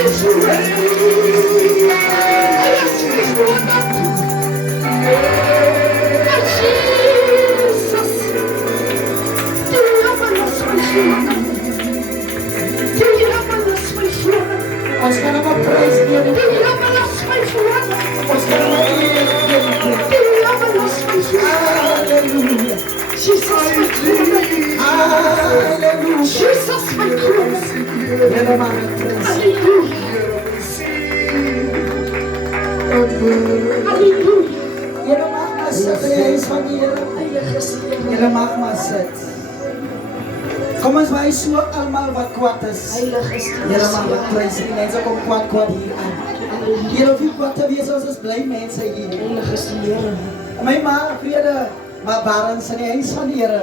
Ons kan hem op prijs nemen. Ons kan hem op eer geven. Halleluja. Halleluja. Jere mag het prijs. Jere mag maar sit. Hy is van die Here. Jere mag maar sit. Kom ons wij so allemaal wat kwaad is. Jere mag het prijs. Die mense kom kwaad hier aan. Jere hoef nie kwaad te wees, ons is blij mense hier. My ma, vrede, maar Barends in die huis van die Here.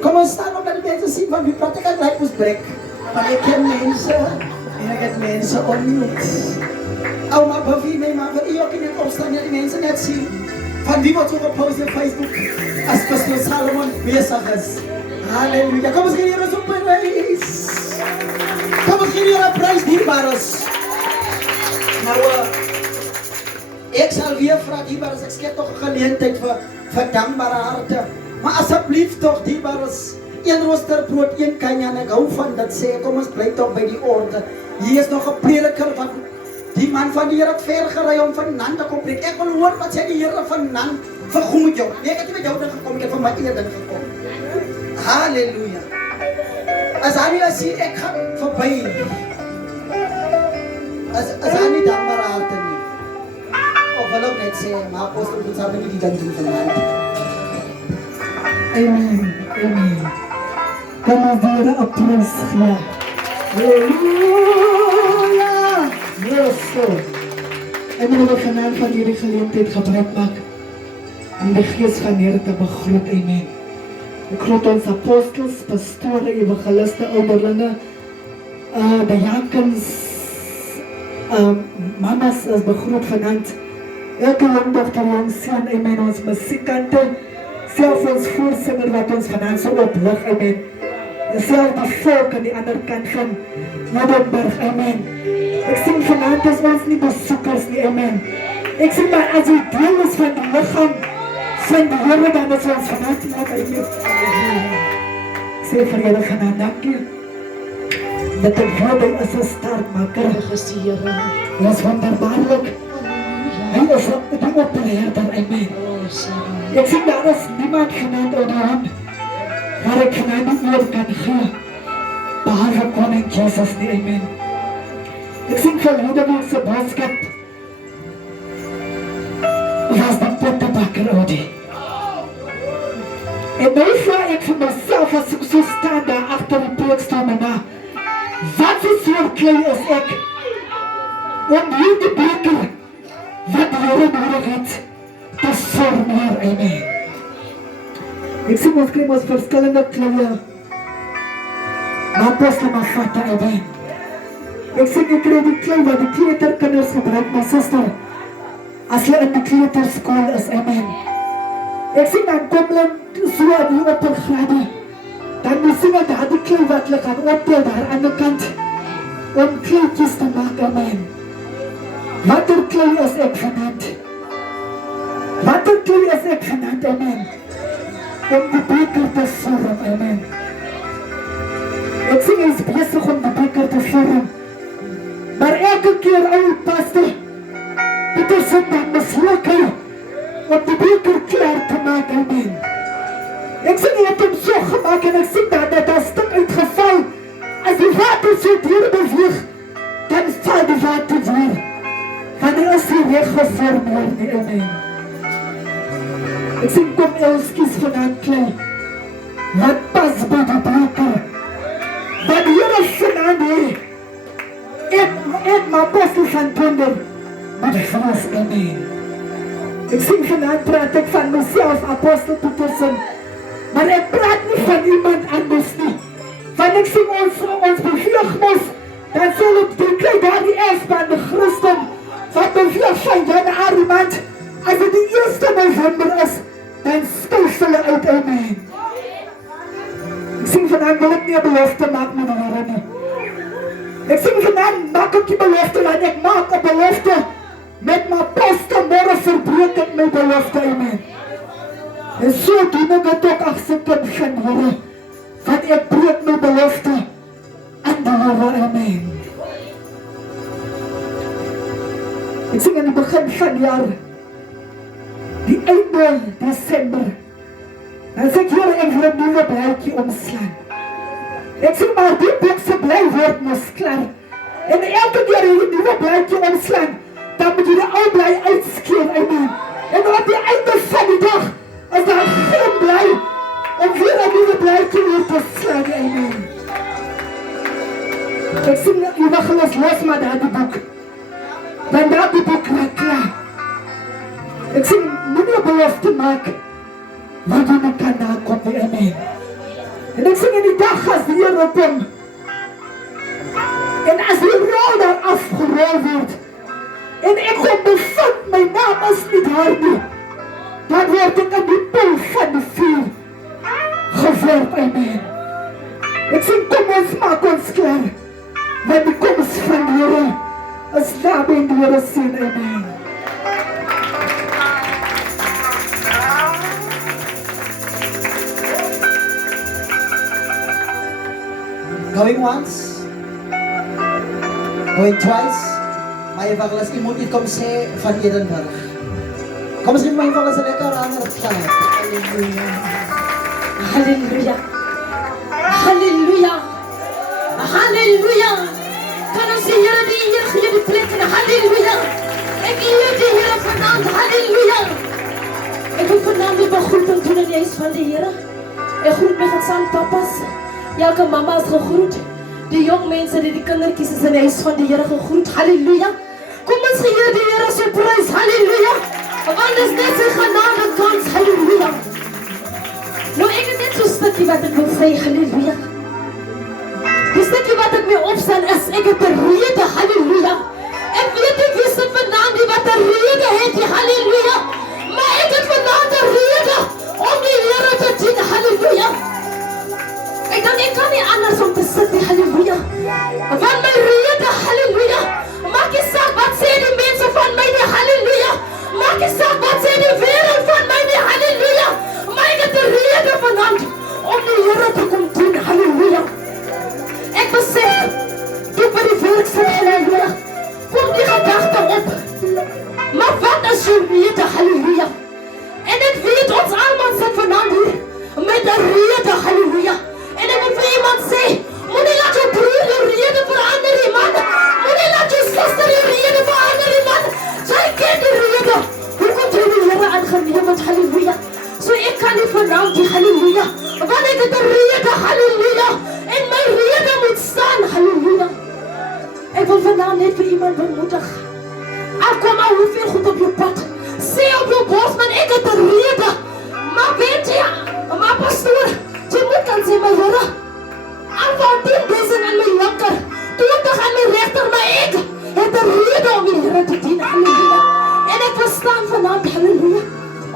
Kom ons staan op dat die mense sien van wie praat ek gelijk moest brek. Want ek ken mense en ek het mense ontmoet. Ou maar Buffy, my ma, wat jy ook in het opstaan en die mense net sien. Van die wat so gepost op Facebook as Pastor Salomon bezig is. Halleluja. Kom ons gee die Here so prijs. Kom ons gee die Here prijs dierbares. Nou, ek sal weer vraag dierbares, ek skep toch een geleentheid vir dankbare harte. Maar asseblief toch dierbares, een roosterbrood, een kanja, en ek hou van dat sê, kom ons bly toch by die orde. Hier is nog een prediker van die man van die Here het ver gerei om van Nan te kom preek. Ek wil hoor wat sê die Here van Nan vergoed met jou. Nee, ek het nie met jou ding gekom, ek het van my eie ding gekom. Halleluja. As hy nie sê, ek gaan voorbij. As hy nie dankbare harte nie. Of wil ook net sê, maar apostel moet samen nie die ding doen vanavond. Amen. Amen. Kom ons die Here op prys gee. Halleluja. Yes, so. En we willen vanavond van jullie geleentheid gebruik maken om de geest van Here te begroet. Amen. Ik groet ons apostels, pastoren, evangelisten, ouderlinge, de jankens, mama's as begroet vanavond. Elke jongdochter, jongseun, amen, ons muziekkante, selfs ons voorsinger wat ons vanavond so oplig, amen. Selfs die volk aan die andere kant van Jodenburg, amen. Ik sing vanavond as ons nie besoekers nie, amen. Ik sing maar as jy deel is van die lichaam van die Here, dan is ons vanavond nie, amen. Ik sê vir julle vanavond, dankie. Dat ek woorde is een startmaker. Hy is wonderbaarlik. Hy is die opleerder, amen. Ek sê daar is niemand vanavond uit die hand waar ek vanavond die eer kan gee. Behalve koning Jesus nie, amen. Ek sien verlede week se boodskap was die pottebakker Audi. En nou vraag ek vir myself as ek so staan daar achter die preekstoel my na, wat vir soort klei is ek om hier die beker wat die Here nodig het te formeer, amen. Ek sien ons kry ons verskillende kleie, maar pas na my vatte, amen. Ek sê ek kry die klei wat die kleuterkinders gebruik, my sister, as hulle in die kleuterskool is, amen. Ek sê dan kom hulle so aan die oppergrade, dan moet hulle daar die klei wat hulle gaan optel daar aan die kant, om kleutjies te maak, amen. Wat er klei is ek vanavond? Wat er klei is ek vanavond, amen? Om die beker te vorm, amen. Ek sê hy is bezig om die beker te vorm, maar elke keer ouwe pastor, dit is om dan mislukken om die beker klaar te maak, amen. Ek sê hy het hom so gemaakt en ek sê dat het een stuk uitgeval, as die water so deur beweeg, dan val die water weer, want hy is nie weggeformeer nie, amen. Ek sê kom elskies vanavond klei, wat pas by die beker, wat die Here vanavond hee, ek my apostel van Tonder, met vlas, amen. Ek sê vanavond praat ek van myself, apostel Petersen, maar ek praat nie van iemand anders nie, want ek sê ons beweeg mos, dan sal ek die daar die eerstbande Christen, wat beweeg van Januarie maand, as het die 1 November is, dan stuif hulle uit, amen. Ek sê vanavond wil ek nie 'n belofte maak met die Here nie. Ek sê vanaand maak ek die belofte en ek maak 'n belofte met my poste môre verbreek ek my belofte, amen. En so doen ek dit ook as 'n kind van Here, want ek breek my belofte aan die Here, amen. Ek sing aan die begin van die jaar, die einde Desember, dan sê ek, Here, ek wil 'n nuwe blaadjie omslaan. Ek sê maar die boek se bly word mos klaar. En elke keer jy 'n nuwe blaadjie omslaan, dan moet jy die ou bly uitskeer, amen. En op die einde van die dag is daar geen bly om weer 'n nuwe blaadjie weer te slaan, amen. Ek sê jy mag los maar daardie boek. Want daardie boek raak klaar. Ek sê moenie 'n belofte maak wat jy nie kan nakom nie, amen. En ek sing in die dag as die Here kom. En as die rol daar afgerol word, en ek kom bevind, my naam is nie daar nie, dan word ek in die poel van die vuur gewerp, amen. Ek sing, kom ons maak ons klaar, want die komst van die Here is naby in die Here sien, amen. Going once, going twice, my evangelis, iemand die kom sê van Edenburg. Kom ons neem my evangelis en lekker aan het gaan. Halleluja. Halleluja. Halleluja. Halleluja. Kan ons die Here die eer gee die plek en halleluja. Ek eer die Here vanaand, halleluja. Ek wil vanaand die begroeting doen in die huis van die Here. Ek groet my gesaam papas. Elke mama is gegroet. Die jong mense, die kindertjies is in die huis van die Here gegroet. Halleluja. Kom ons gee die Here so prys. Halleluja. Want dis net sy genade kans. Halleluja. Nou ek het net so stukkie wat ek wil sê. Halleluja. Die stukkie wat ek mee opstaan is, ek het 'n rede. Halleluja. Ek weet nie wie sit vanaand die wat 'n rede het. Halleluja. Maar ek het vanaand 'n rede om die Here te dien. Halleluja. Ek kan nie anders om te sit, halleluja. Van my rede, halleluja. Maak nie saak wat sê die mense van my nie, halleluja. Maak nie saak wat sê die wêreld van my nie, halleluja. Maar ek het 'n rede vanaand om die Here te kom dien, halleluja. Ek besef, toe by die werk sit, halleluja, kom die gedagte op. Maar wat is jou rede, halleluja. En ek weet ons almal sit vanaand hier met 'n rede, halleluja. En ek wil vir iemand sê, moenie laat jou broer jou rede verander die man. Moenie laat jou suster jou rede verander die man. Sy ken die rede. Hoekom jy die Here aangeneem het, halleluja. So ek kan nie vanaand die halleluja, want ek het 'n rede, halleluja. En my rede moet staan, halleluja. Ek wil vanaand net vir iemand bemoedig. Al kom al hoeveel goed op jou pad, sê op jou bors, man, ek het 'n rede. Maar weet jy, maar pastoor, jy moet kan sê, my Here, al van 10.000 aan my linker, 20 aan my rechter, maar ek het 'n rede om die Here te dien, halleluja. En ek verstaan vanaand, halleluja.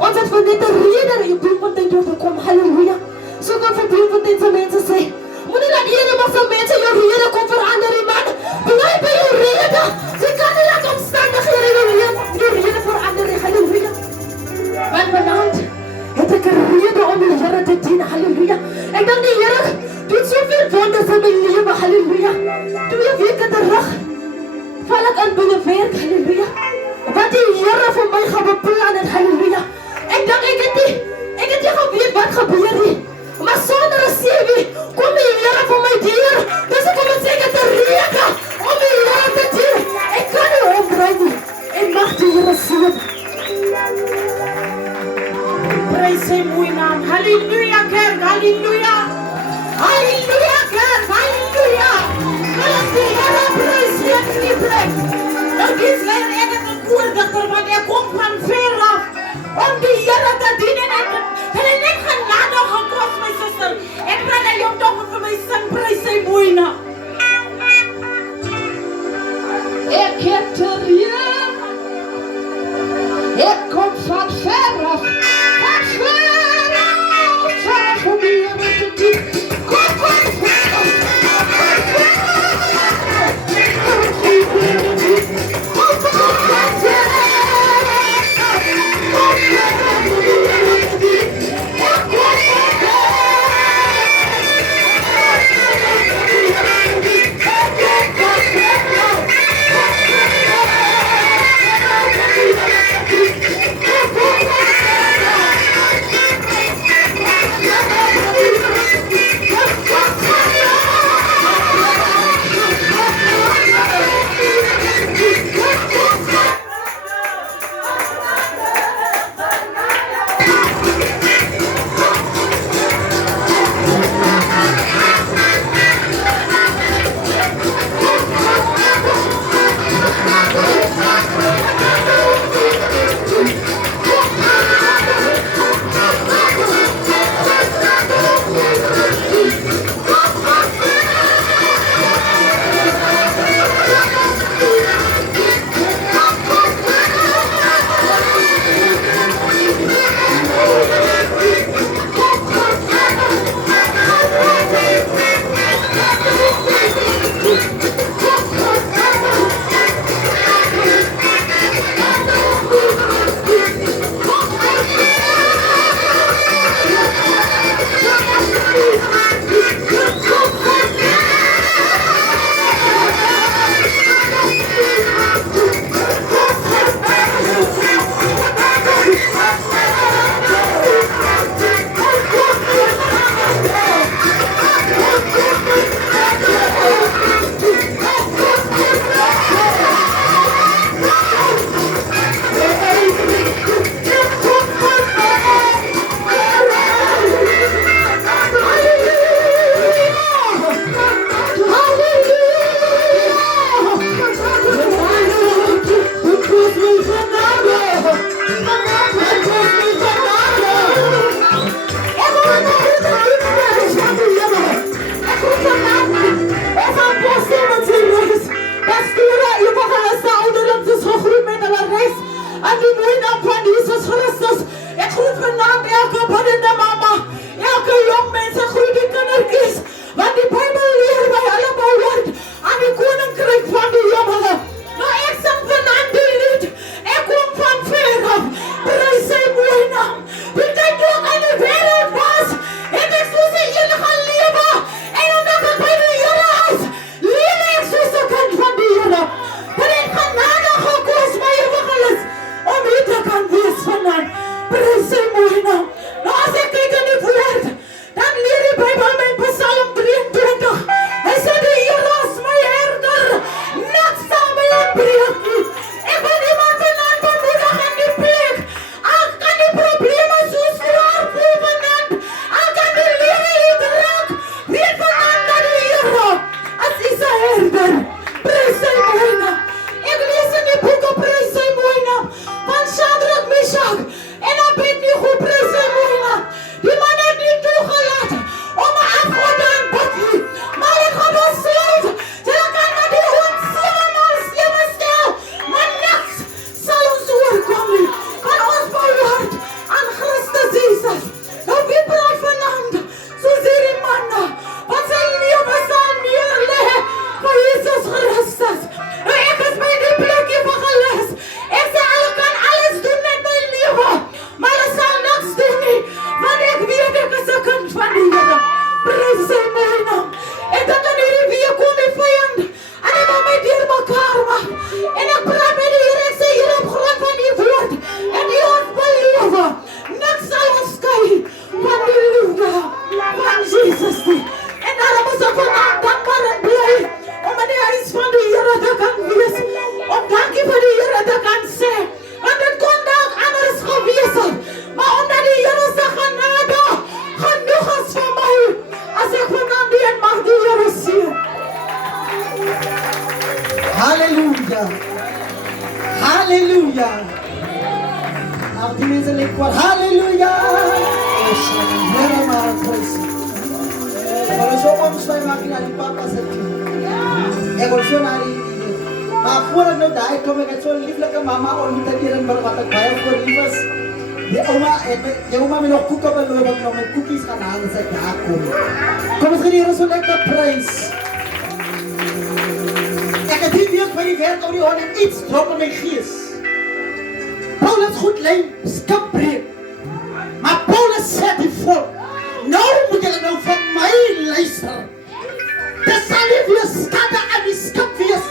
Ons het vir net 'n rede in Bloemfontein toe gekom, halleluja. So kan vir Bloemfontein se mense sê, moenie laat eendag se mense jou rede kom verander, die man. Bly by jou rede. Jy kan nie laat omstandighede jou rede verander, halleluja. Want vanaand het ek 'n rede om die Here te dien, halleluja. Ek dink die Here doen soveel wonders in my lewe, halleluja. 2 weke terug val ek in by 'n werk, halleluja. Wat die Here vir my gaan beplan het, halleluja. Ek dink ek het nie geweet wat gebeur nie. Maar sonder 'n CV kom die Here vir my deur. Dis ek kom sê ek het 'n rede om die Here te dien. Ek kan nie omdraai nie. En mag die Here seën. Prys sy mooi naam. Halleluja, kerk. Halleluja. Halleluja, kerk. Halleluja. Alles die Here prys hier in die plek. Nou dis weer ek het 'n koordigter want ek kom van ver af om die Here te dien en ek het net genade gekos, my suster. Ek vra dat jou tog vir my sing prys sy mooi naam. Ek het 'n rede. Ek kom van ver af. Van ver af. Van om die Here te dien. Kom, kom, kom. breek nie. Ek wil iemand vanaand bemoedig in die plek. Al kan die probleme so zwaar voel vanaand. Al kan die lewe je draak. Weet vanaand dat die Here as is 'n herder. Prys sy mooi naam. Ek lees in die boeke prys sy mooi naam. Van Shadrach, Meshach en Abednego prys sy mooi naam. Die man het nie toegelaat om 'n afgod te aanbid nie. Maar ek gaan besluit dat ek kan met die hond 7x7 stel. Maar niks sal ons oorkom nie. Want ons behoort aan Christus Jesus. Nou wie praat vanaand? Soos hierdie man wat sy lewe sal neerlê vir Jesus Christus. Nou ek is by die plekkie van geles. Ek sê ek kan alles doen met my lewe. Maar ek sal niks doen nie. Want ek weet ek is 'n kind van die Here. Prys sy mooi naam. En dan kan hierdie week kom die vyand. En hy wil my deur mekaar maak. En ek praat met die Here. Ek sê Here op grond van die woord. En die ons beloof. Niks sal ons skei van die liefde van Jesus nie. En daarom is ek vandaag dankbaar en bly om in die huis van die Here te kan wees. Om dankie vir die Here te kan sê. Want dit kon dalk anders gewees het. Maar omdat die Here se genade genoeg is vir my. As ek vanaand die en mag die Here sien. Halleluja. Halleluja. Nou die mense lê kwa. Halleluja. Here maar prys. Maar ons op ons maak na die papa se. Ek wil so na die. Maar voor ek nou daai kom ek het so 'n lieflike mamma ontmoet hier in wat ek baie voor lief was. Die ouma my nog koeke beloof ek nog my koekies gaan haal as ek daar kom. Kom ons gaan die Here so lekker prys. Ek het die week by die werk oor die hond en iets drop in my gees. Paulus goed lyn, skip breek. Maar Paulus sê die volk, nou moet julle nou van my luister. Dit sal nie weer skade aan die skip wees.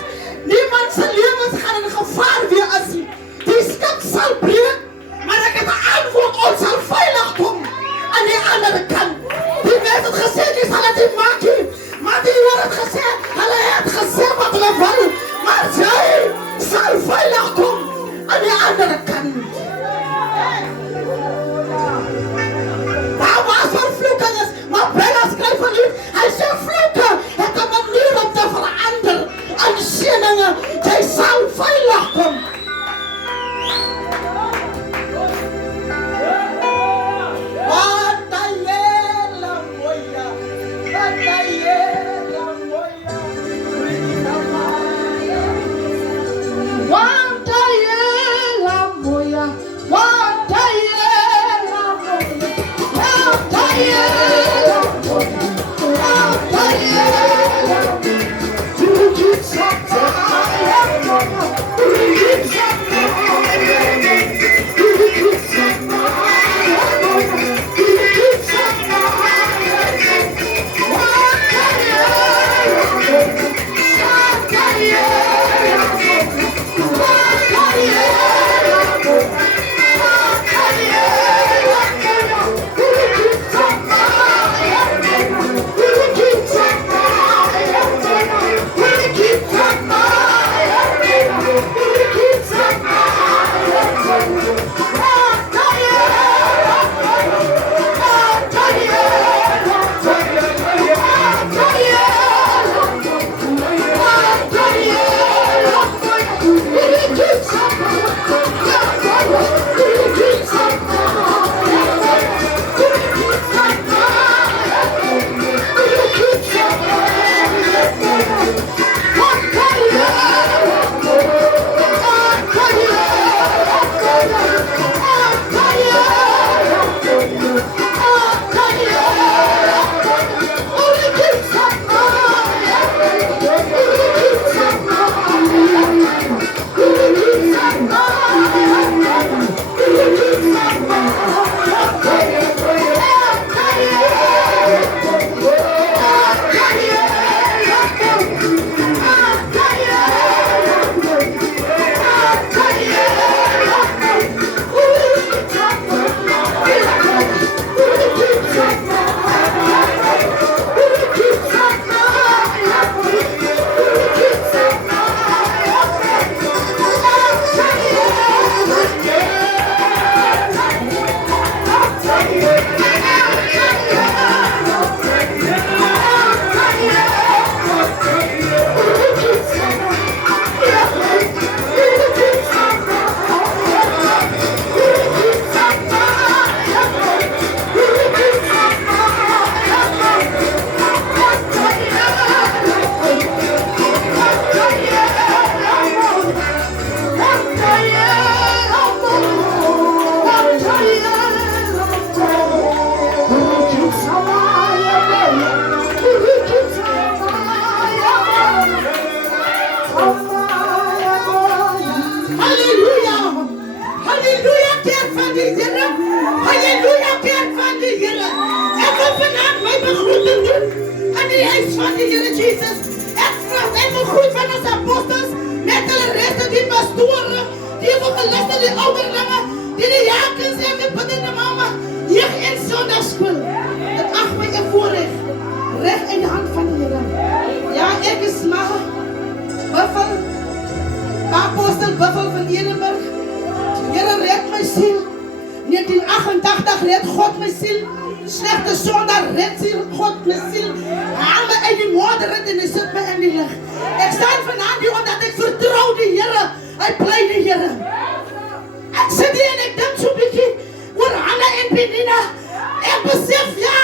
Niemand se lewens gaan in gevaar wees as die skip sal breek. Maar ek het 'n antwoord, ons sal veilig kom aan die ander kant. Die mense het gesê, jy sal dit nie maak nie. Maar die Here het gesê, hulle het gesê wat hulle wil. Maar jy sal veilig kom aan die ander kant. Daar was vervloeking is, maar Paulus skryf van lief. Hy sê vloeke het 'n manier om te verander. En seëninge, jy sal veilig kom. Yeah. van die Here Jesus. Ek vra net vir goed van ons apostels, met hulle reste die pastore, die evangeliste, die ouderlinge, die jakens en die biddende mama, jeug en sondagskool. Dit ag my 'n voorreg, reg in die hand van die Here. Ja, ek is maar Buffel, apostel Buffel van Edenburg. Die Here red my siel. 1988 red God my siel. Slegte sondag red God my siel. Haal my uit die modder en hy sit my in die lig. Ek staan vanaand hier omdat ek vertrou die Here. Hy bly die Here. Ek sit hier en ek dink so 'n bietjie oor Hanna en Penina. Ek besef ja,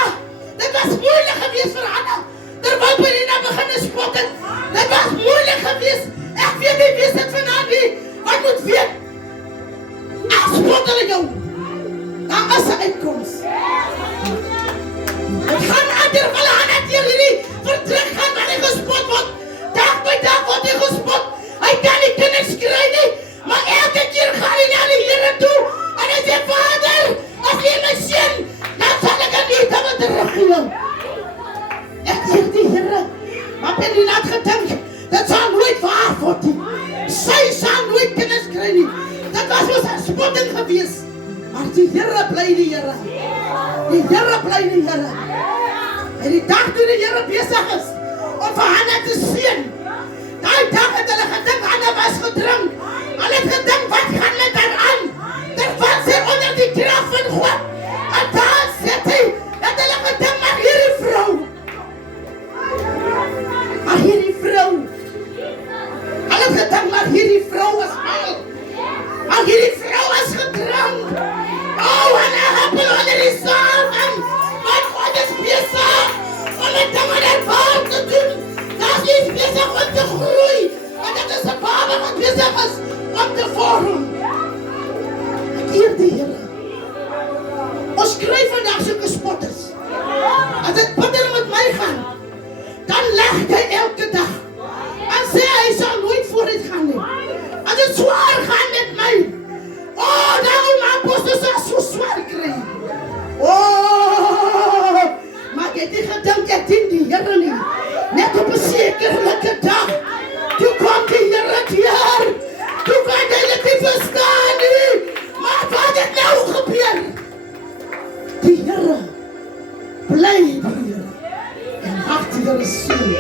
dit was moeilik geweest vir Hanna. Terwyl Penina begin spot het. Dit was moeilik geweest. Ek weet nie wie sit vanaand nie. Wat moet weet? Ek spot hulle jou. Daar is 'n uitkoms. Het gaan ander hulle Hanna deur hierdie vertrek gaan waar hy gespot word. Dag by dag word hy gespot. Hy kan nie kinders kry nie. Maar elke keer gaan hy na die Here toe. En hy sê, Vader, as jy my seën, dan sal ek aan U dan teruggee. Ek sê die Here, maar Penina het gedink, dit sal nooit waar word nie. Sy sal nooit kinders kry nie. Dit was ons 'n spotting geweest. Maar die Here bly die Here. Die Here bly die Here. En die dag toe die Here besig is om vir Hanna te seën, daai dag het hulle gedink Hanna was gedrink. Hulle het gedink, wat gaan met haar aan? Terwyl sy onder die krag van God. En daar sit hy, dat hulle gedink, maar hierdie vrou. Maar hierdie vrou. Hulle het gedink, maar hierdie vrou is mal. Maar hierdie vrou is gedrink. Oh, Hanna happel onder die salwing. Maar God is besig om het ding aan haar baard te doen. Dat is besig om te groei. En dat is 'n baba wat besig is om te vorm. Ek eer die Here. Ons kry vandag sulke spotters. As dit bitter met my gaan, dan lag hy elke dag. En sê hy sal nooit vooruit gaan nie. As dit swaar gaan met my, oh, daarom apostels sal so swaar kry. Oh, maar ek het nie gedink ek dien die Here nie. Net op 'n sekerlike dag, toe kom die Here hier. Toe kan jy dit nie verstaan nie. Maar wat het nou gebeur? Die Here bly die Here. En wag die Here seën.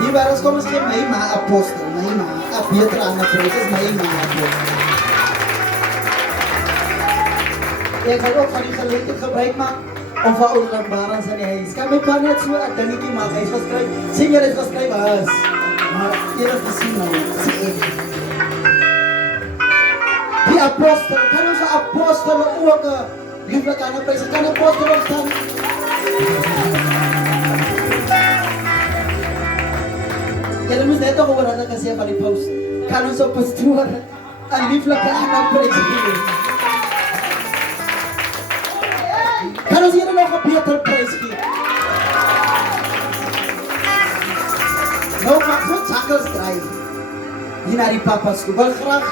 Die waar kom ons gee my ma apostel, my ma, 'n beter aan 'n proses, my ma apostel. Ek gaan ook van die geleentheid gebruik maak om vir ouer barans in die huis. Kan my pa net so 'n dingetjie maak, hy is geskryf, sien jy dit geskryf is. Maar jy het gesien nou, sien ek. Die apostel, kan ons apostel ook lieflik aan 'n prys, kan 'n apostel opstaan? Julle moes net oor wat ek gesê van die paus. Kan ons op pastoor 'n lieflike aanprys gee? Kan ons hier nog 'n beter prys gee? Nou maak so chakels draai. Hier na die papas toe. Wil graag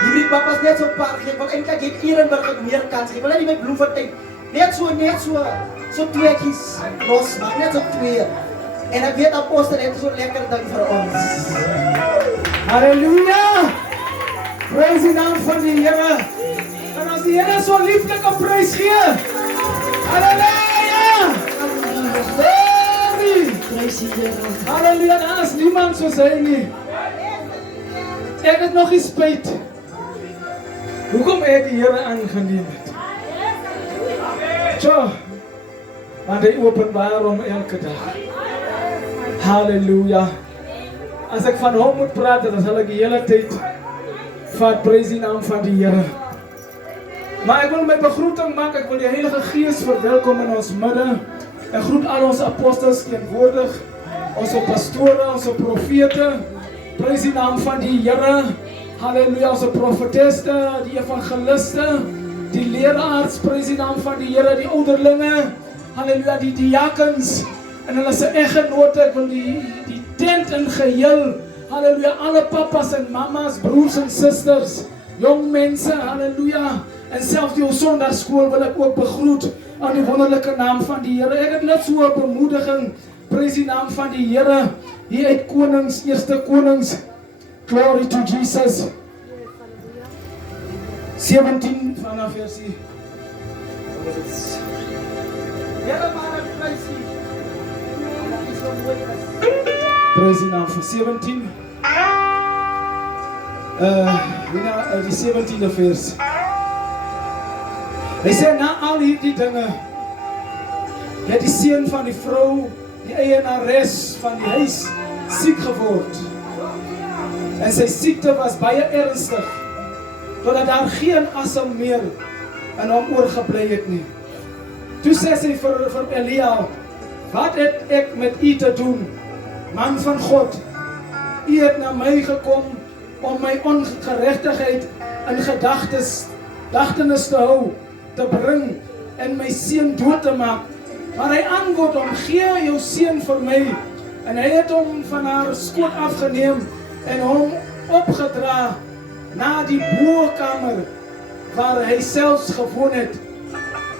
hierdie papas net so 'n paar gee. Want eintlik het Edenburg ook meer kans gee. Wil net nie met Bloemfontein. Net so tweeetjies los, maar net so twee. En ek weet apostel het so lekker ding vir ons. Halleluja! Prys die naam van die Here. En as die Here so lieflike prys gee. Halleluja! Prys die Here. Halleluja, daar is niemand soos hy nie. Ek het nog nie spyt. Hoekom ek die Here aangeneem het? Tja, want hy openbaar hom elke dag. Halleluja. As ek van hom moet praat, dan sal ek die hele tyd vat prys die naam van die Here. Maar ek wil my begroeting maak, ek wil die Heilige Gees verwelkom in ons midde. Ek groet al ons apostels teenwoordig, ons pastore, ons profete. Prys die naam van die Here. Halleluja, ons profeteste, die evangeliste, die leraars, prys die naam van die Here, die ouderlinge. Halleluja, die diakens. En hulle se eggenote, ek wil die tent in geheel. Halleluja, alle papas en mamas, broers en susters, jong mense, halleluja. En selfs die sondagsskool wil ek ook begroet aan die wonderlike naam van die Here. Ek het net so 'n bemoediging, prys die naam van die Here, hier uit Konings, 1 Konings, glory to Jesus, 17 vanaf versie. Here maar ek prys U. Prys die naam van 17. Die 17de vers. Hy sê, na al hierdie dinge, het die seun van die vrou, die eienares van die huis, siek geword. En sy siekte was baie ernstig, totdat daar geen asem meer in hom oorgebly het nie. Toe sê sy vir Elia, wat het ek met u te doen, man van God? U het na my gekom om my ongeregtigheid in gedagtenis te hou, te bring en my seun dood te maak. Maar hy antwoord hom, gee jou seun vir my. En hy het hom van haar skoot afgeneem en hom opgedra na die bokamer waar hy selfs gewoon het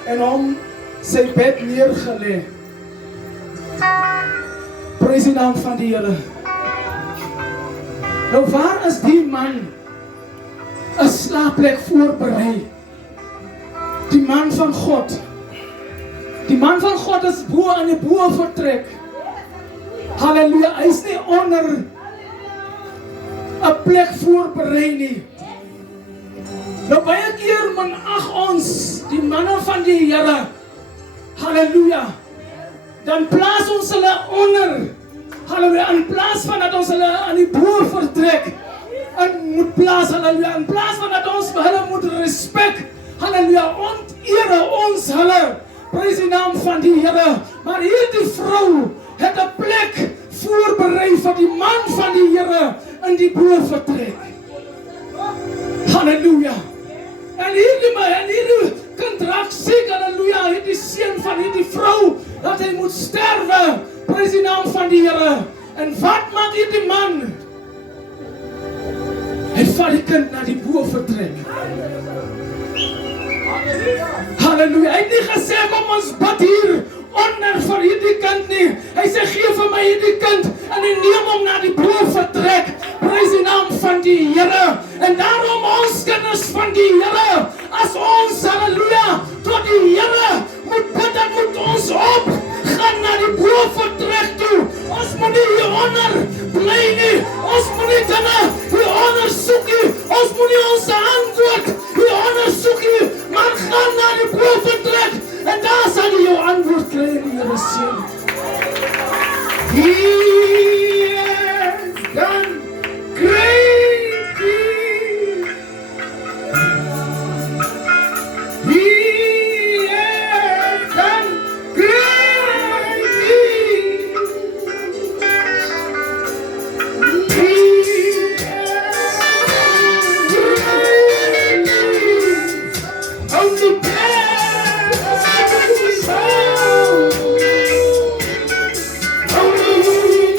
en hom sy bed neergelê. Prys die naam van die Here. Nou waar is die man 'n slaapplek voorberei? Die man van God. Die man van God is bo aan die bo vertrek. Halleluja, hy is nie onder 'n plek voorberei nie. Nou baie keer minag ons die manne van die Here. Halleluja. Dan plaas ons hulle onder. Halleluja, in plaas van dat ons hulle aan die bo vertrek. En moet plaas, halleluja, in plaas van dat ons hulle moet respek. Halleluja, onteer ons hulle. Prys die naam van die Here. Maar hierdie vrou het 'n plek voorberei vir die man van die Here in die bovertrek. Halleluja. En hierdie kind raak siek, halleluja, hierdie seun van hierdie vrou, dat hy moet sterwe. Prys die naam van die Here. En wat maak hierdie man? Hy vat die kind na die bovertrek. Halleluja, hy het nie gesê, kom ons bid hier onder vir hierdie kind nie. Hy sê, gee vir my hierdie kind en hy neem hom na die bovertrek. Prys die naam van die Here. En daarom ons kinders van die Here, as ons, halleluja, tot die Here moet bid, dan moet ons op gaan na die bovertrek toe. Ons moet nie hieronder bly nie. Ons moet nie dinge hieronder soek nie. Ons moet nie ons antwoord hieronder soek nie. Maar gaan na die bovertrek en daar sal jy jou antwoord kry in die Here seën. He has done great things. He has done great things. He only bless his soul. Only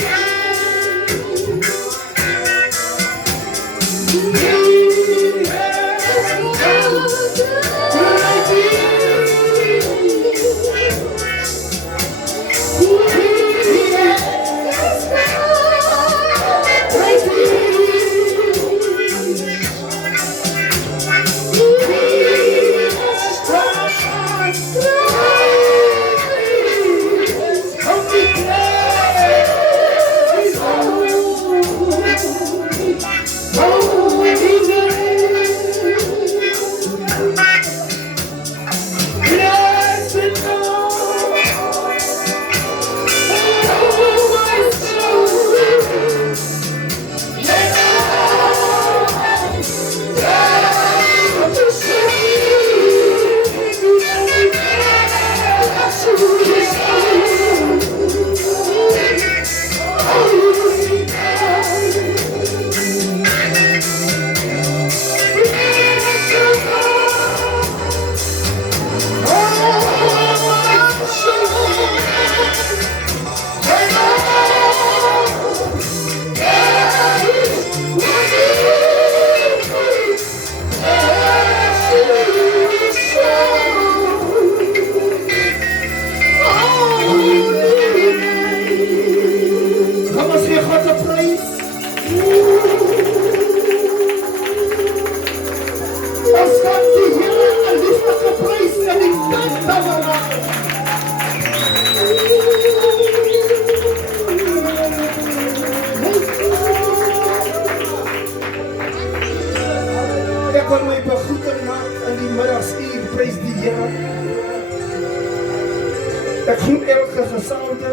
Ek groet elke gesalte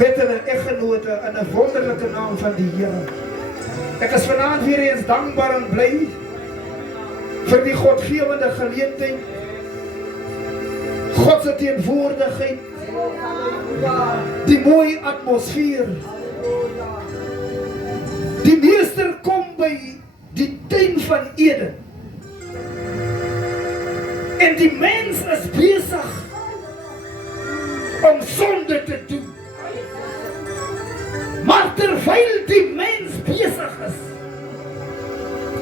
met hulle eggenote in 'n wonderlike naam van die Here. Ek is vanaand weer eens dankbaar en bly vir die godgewende geleentheid, God se teenwoordigheid, die mooie atmosfeer. Die meester kom by die tuin van Eden. En die mens is besig om sonde te doen. Maar terwyl die mens besig is,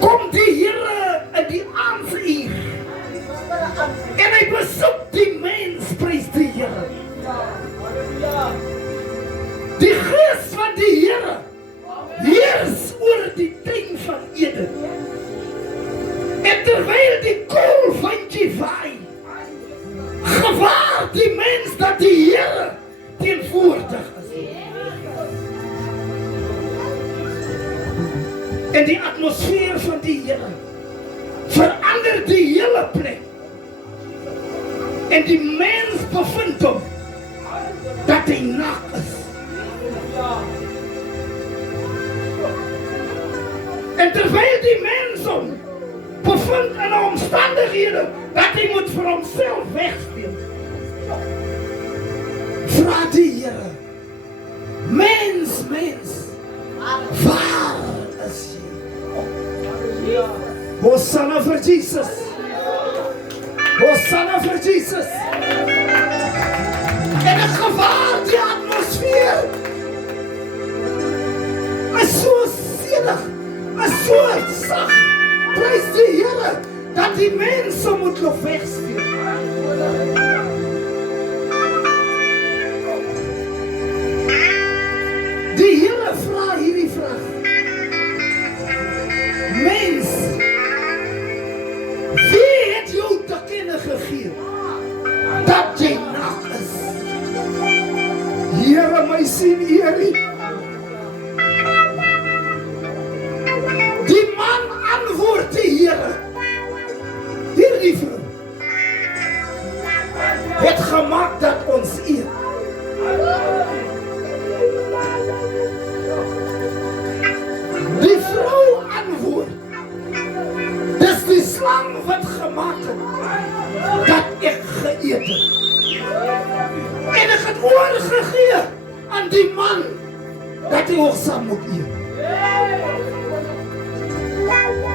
kom die Here in die aandsuur. En hy besoek die mens, prys die Here. Die gees van die Here heers oor die tuin van Eden. En terwyl die koolvandjie waai, gewaar die mens dat die Here teenwoordig is. En die atmosfeer van die Here verander die hele plek. En die mens bevind hom dat hy nag is. En terwyl die mens hom bevind in omstandighede dat hy moet vir homself wegspeel, vra die Here, mens, waar is jy? Hosanna vir Jesus! Hosanna vir Jesus! En ek gewaar die atmosfeer is so sedig, is so sag, prys die Here, dat die mense moet loop wegspeel. Die Here vra hierdie vraag, mens, wie het jou te kenne gegee dat jy nag is? Here, my sien hierdie. Die man antwoord die Here, hierdie vrou het gemaak dat ons eet. Die vrou antwoord, dis die slang wat gemaak het dat ek geëet het. En ek het oorgegee aan die man dat hy ook saam moet eet.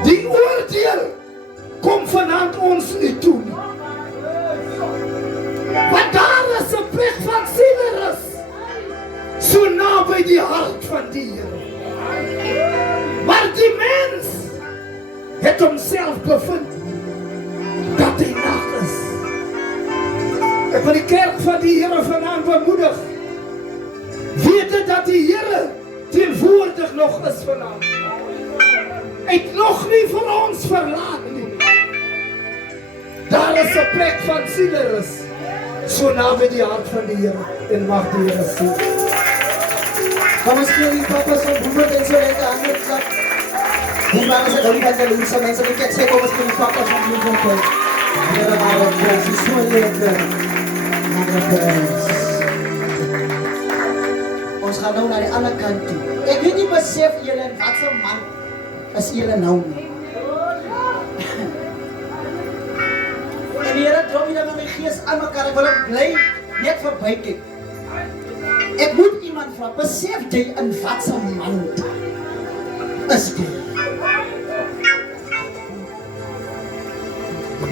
Die oordeel kom vanaand ons nie toe nie. Want daar is 'n plek van sieleris, so naby die hart van die Here. Maar die mens het homself bevind dat hy nag is. Ek wil die kerk van die Here vanaand bemoedig. Weet dat die Here teenwoordig nog is vanaand. Hy het nog nie vir ons verlaat nie. Daar is 'n plek van sieleris, so naby die hart van die Here, en mag die Here sien. Kom ons gee die papas en broer en so lekker handen klap. Die man is ook van de liefste mensen. Ik zeg, kom ons gee die papas en broer en so. Here, maar wat prijs is so lekker. Maar wat prijs. Ons gaan nou naar die ander kant toe. Ek weet nie besef julle wat so man is julle nou nie. En die Here drom julle met my gees aan mekaar. Ek wil ek bly net verby kyk. Ek moet iemand vra, besef jy in wat se man is jy?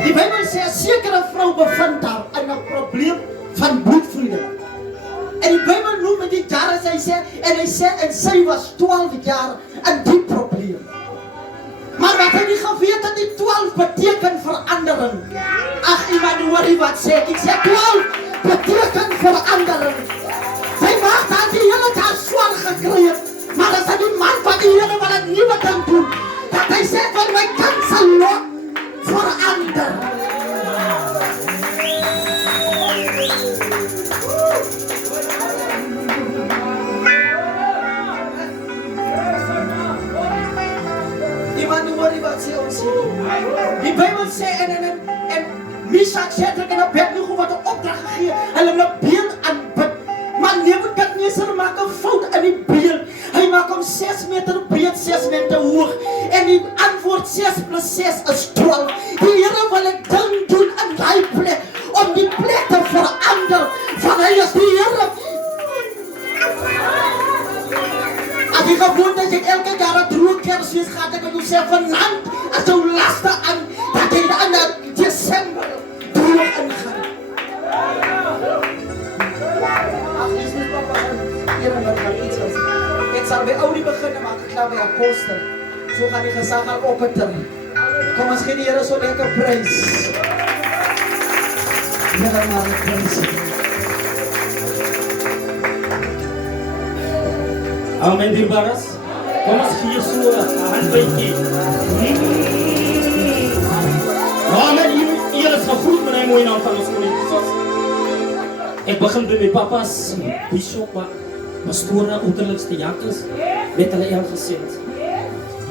Die Bybel sê 'n sekere vrou bevind haar in 'n probleem van bloedvloede. En die Bybel noem die jare sy sê, en hy sê en sy was 12 jaar in die probleem. Maar wat hy nie geweet het, die 12 beteken verandering. Ag, iemand hoor wat sê ek sê 12 beteken verandering. Sy maak dan die hele dag swaar gekry het, maar as die man van die Here wat het nie wat aan doen, dat hy sê van my kind sal lot verander. Iemand hoor wat sê ons hier. Die Bybel sê en Meshach, Shadrach en Abednego wat op 6 is 12. Die Here wil 'n ding doen in daai plek om die plek te verander. Van hy is die Here. As jy gewoon dat jy elke jaar 'n droë Kersfees gehad het en jy sê vanaand as jou laste aan dat jy aan Desember droog ingaan. Ek sal by Oudie begin, maar ek klaar by Apostel. So gaan die gesag al oppeter. Kom ons gee die Here so lekker prys. Here maar prys. Amen, dierbares. Kom ons gee so 'n handbytjie. Amen, hier is gegroet met 'n mooi naam van ons koning Jesus. Ek begin by my papas, Bishop, pastore, ouderlikste Jacques, met hulle gesit.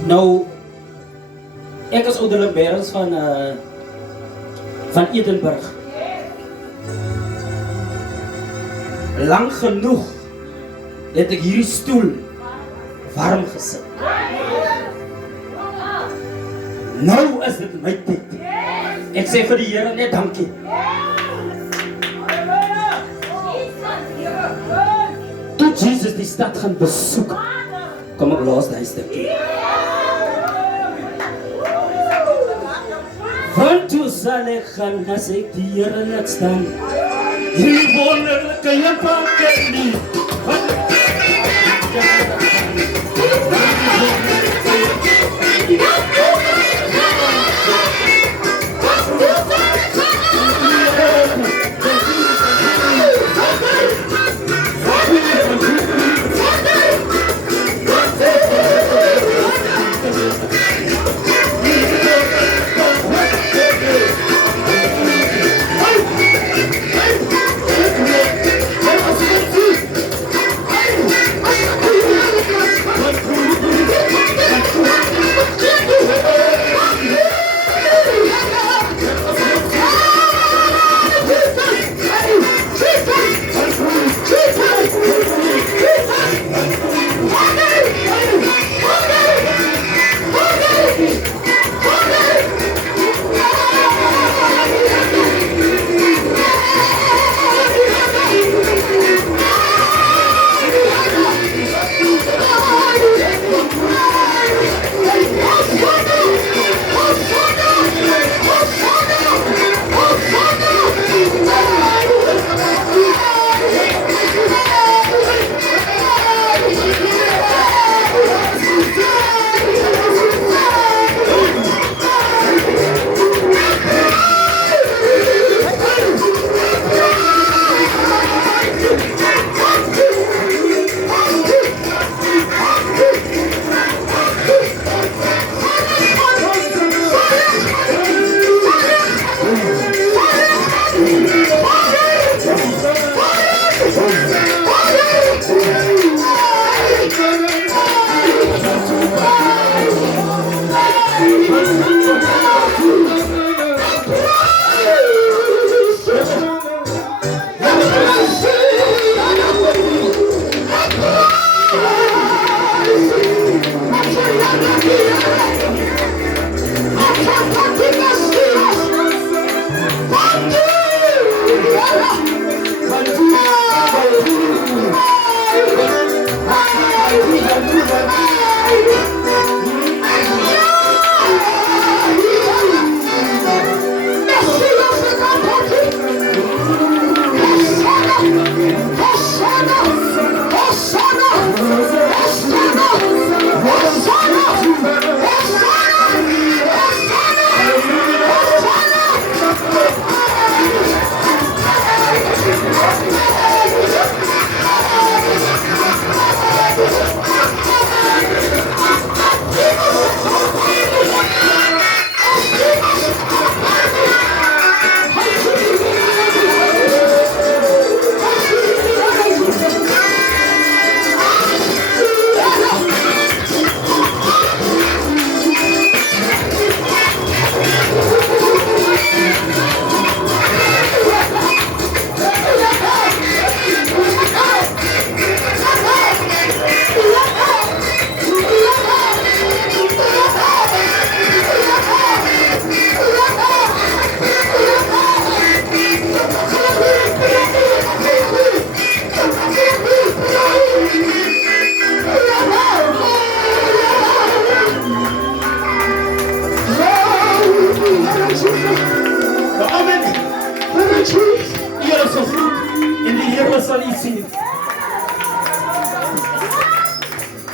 Nou, ek is ouderlik Berends van Edenburg. Lang genoeg het ek hierdie stoel warm gesit. Nou is dit my tyd. Ek sê vir die Here net dankie. Toe Jesus die stad gaan besoek, kom ek los daai stukkie. Want toe sal ek gaan as ek die Here net staan. Die wonderlijke evangelie.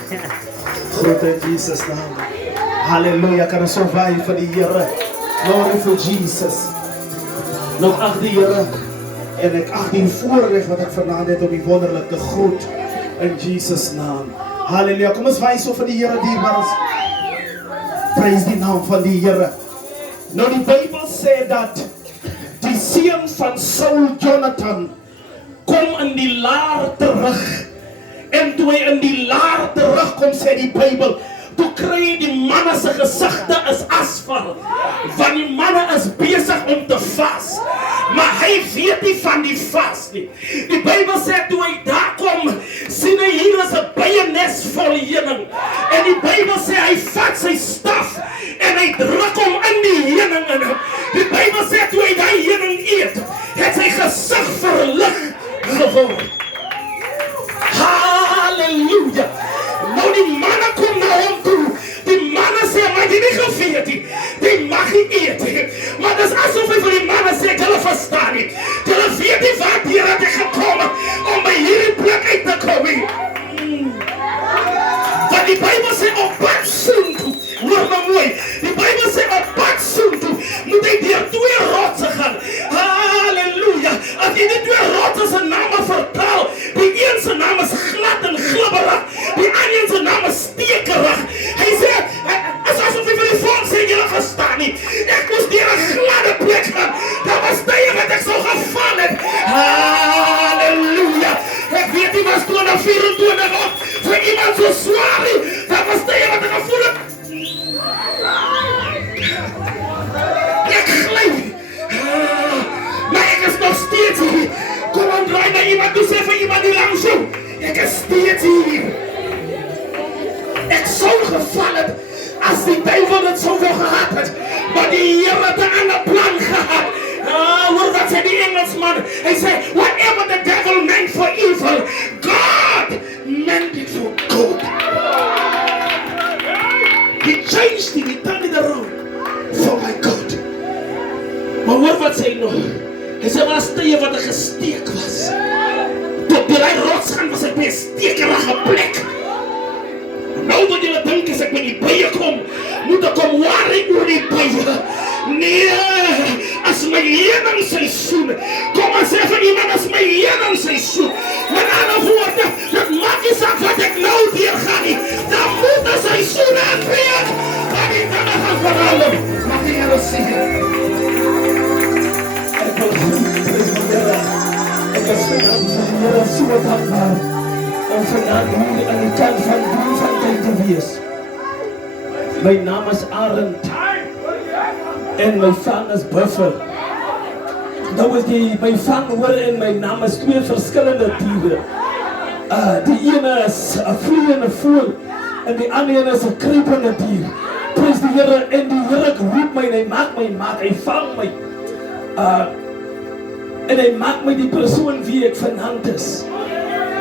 Goed in Jesus' naam. Halleluja, kan ons so waai vir die Here. Glory for Jesus. Nog ag die Here. En ek ag die voorreg wat ek vanaand het om die wonderlik te groet in Jesus' naam. Halleluja, kom ons waai so vir die Here dierbaars. Praise die naam van die Here. Nou die Bybel sê dat die seun van Saul Jonathan kom in die laar terug. En toe hy in die laar terugkom, sê die Bybel, toe kry die manne se gesigte is asval, want die manne is besig om te vas, maar hy weet nie van die vas nie. Die Bybel sê toe hy daar kom, sien hy hier is 'n byenes vol heuning, en die Bybel sê hy vat sy staf en hy druk hom in die heuning in. Die Bybel sê toe hy daai heuning eet, het sy gesig verlig geword. Halleluja. Nou die manne kom na hom toe. Die manne sê, maar jy nie geweet nie. Die mag nie eet nie. Maar dis asof hy vir die manne sê, hulle verstaan nie. Hulle weet nie wat hier het gekom om by hierdie plek uit te kom nie. Want die Bybel sê op pad soontoe. Hoor maar mooi. Die Bybel sê op pad soontoe moet hy deur 2 rotse gaan. Halleluja. As jy die 2 rotse se name vertaal, die een se naam is glad en glibberig, die ander se naam is stekerig. Hy sê, is asof hy vir die volk sê, julle verstaan nie. Ek moes deur 'n gladde plek gaan. Daar was tye wat ek sou geval het. Halleluja. Ek weet nie was 24 of vir iemand so swaar nie. Daar was tye wat ek gevoel het. Ek gly. Maar ek is nog steeds hier. Kom aan, draai na iemand toe, sê vir iemand die langs jou. Ek is steeds hier. Ek sou geval het as die duivel dit sou wil gehad het. Maar die Here het 'n ander plan gehad. Hoor wat sê die Engelsman. Hy sê, whatever the devil meant for evil, God meant it for good. He changed it, he turned it around for my good. Maar hoor wat sê hy nog. Hy sê, was tye wat ek gesteek was. Tot die rots gaan was ek by 'n stekerige plek. Nou wat julle dink as ek by die bye kom, moet ek kom worry oor die bye. Nee, as my heuningseisoen, kom en sê vir iemand as my heuningseisoen. Met ander woorde, dit maak nie saak wat ek nou deurgaan nie. Daar moet 'n seisoen aanbreek, dat die dinge gaan verander. Mag die Here sien. Ek wil prys die Here. Ek is vanavond vir die Here so dankbaar om vanavond hier aan die kant van tyd te wees. My naam is Arend en my van is Buffer. Nou is my van hoor en my naam is 2 verskillende diere. Die ene is 'n vliegende voël en die ander een is 'n kruipende dier. Prys die Here en die Here roep my en hy maak my maat, hy vang my. En hy maak my die persoon wie ek vanaand is.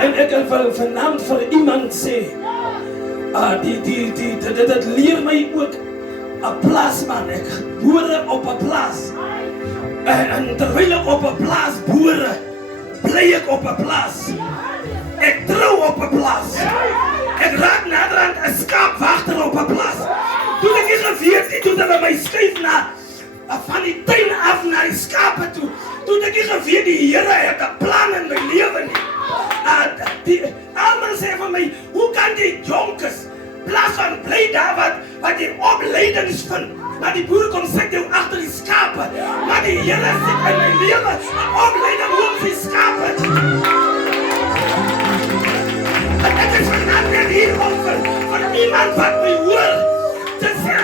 En ek wil vanaand vir iemand sê, dit leer my ook 'n plaasman. Ek boere op 'n plaas. En terwyl ek op 'n plaas boere, bly ek op 'n plaas. Ek trou op 'n plaas. Ek raak naderhand 'n skaapwagter op 'n plaas. Toe ek nie geweet nie, toe hulle my skuif van die tuin af na die skape toe. Toe ek nie geweet die Here het 'n plan in my lewe nie. Almal sê vir my, hoe kan die jonkes plaas van bly daar wat die opleidings vind? Maar die boer kom sit jou agter die skape. Maar die Here sit in my lewe 'n opleiding hoe om die skape. Ek is vanavond net hier om vir iemand wat my hoor te sê,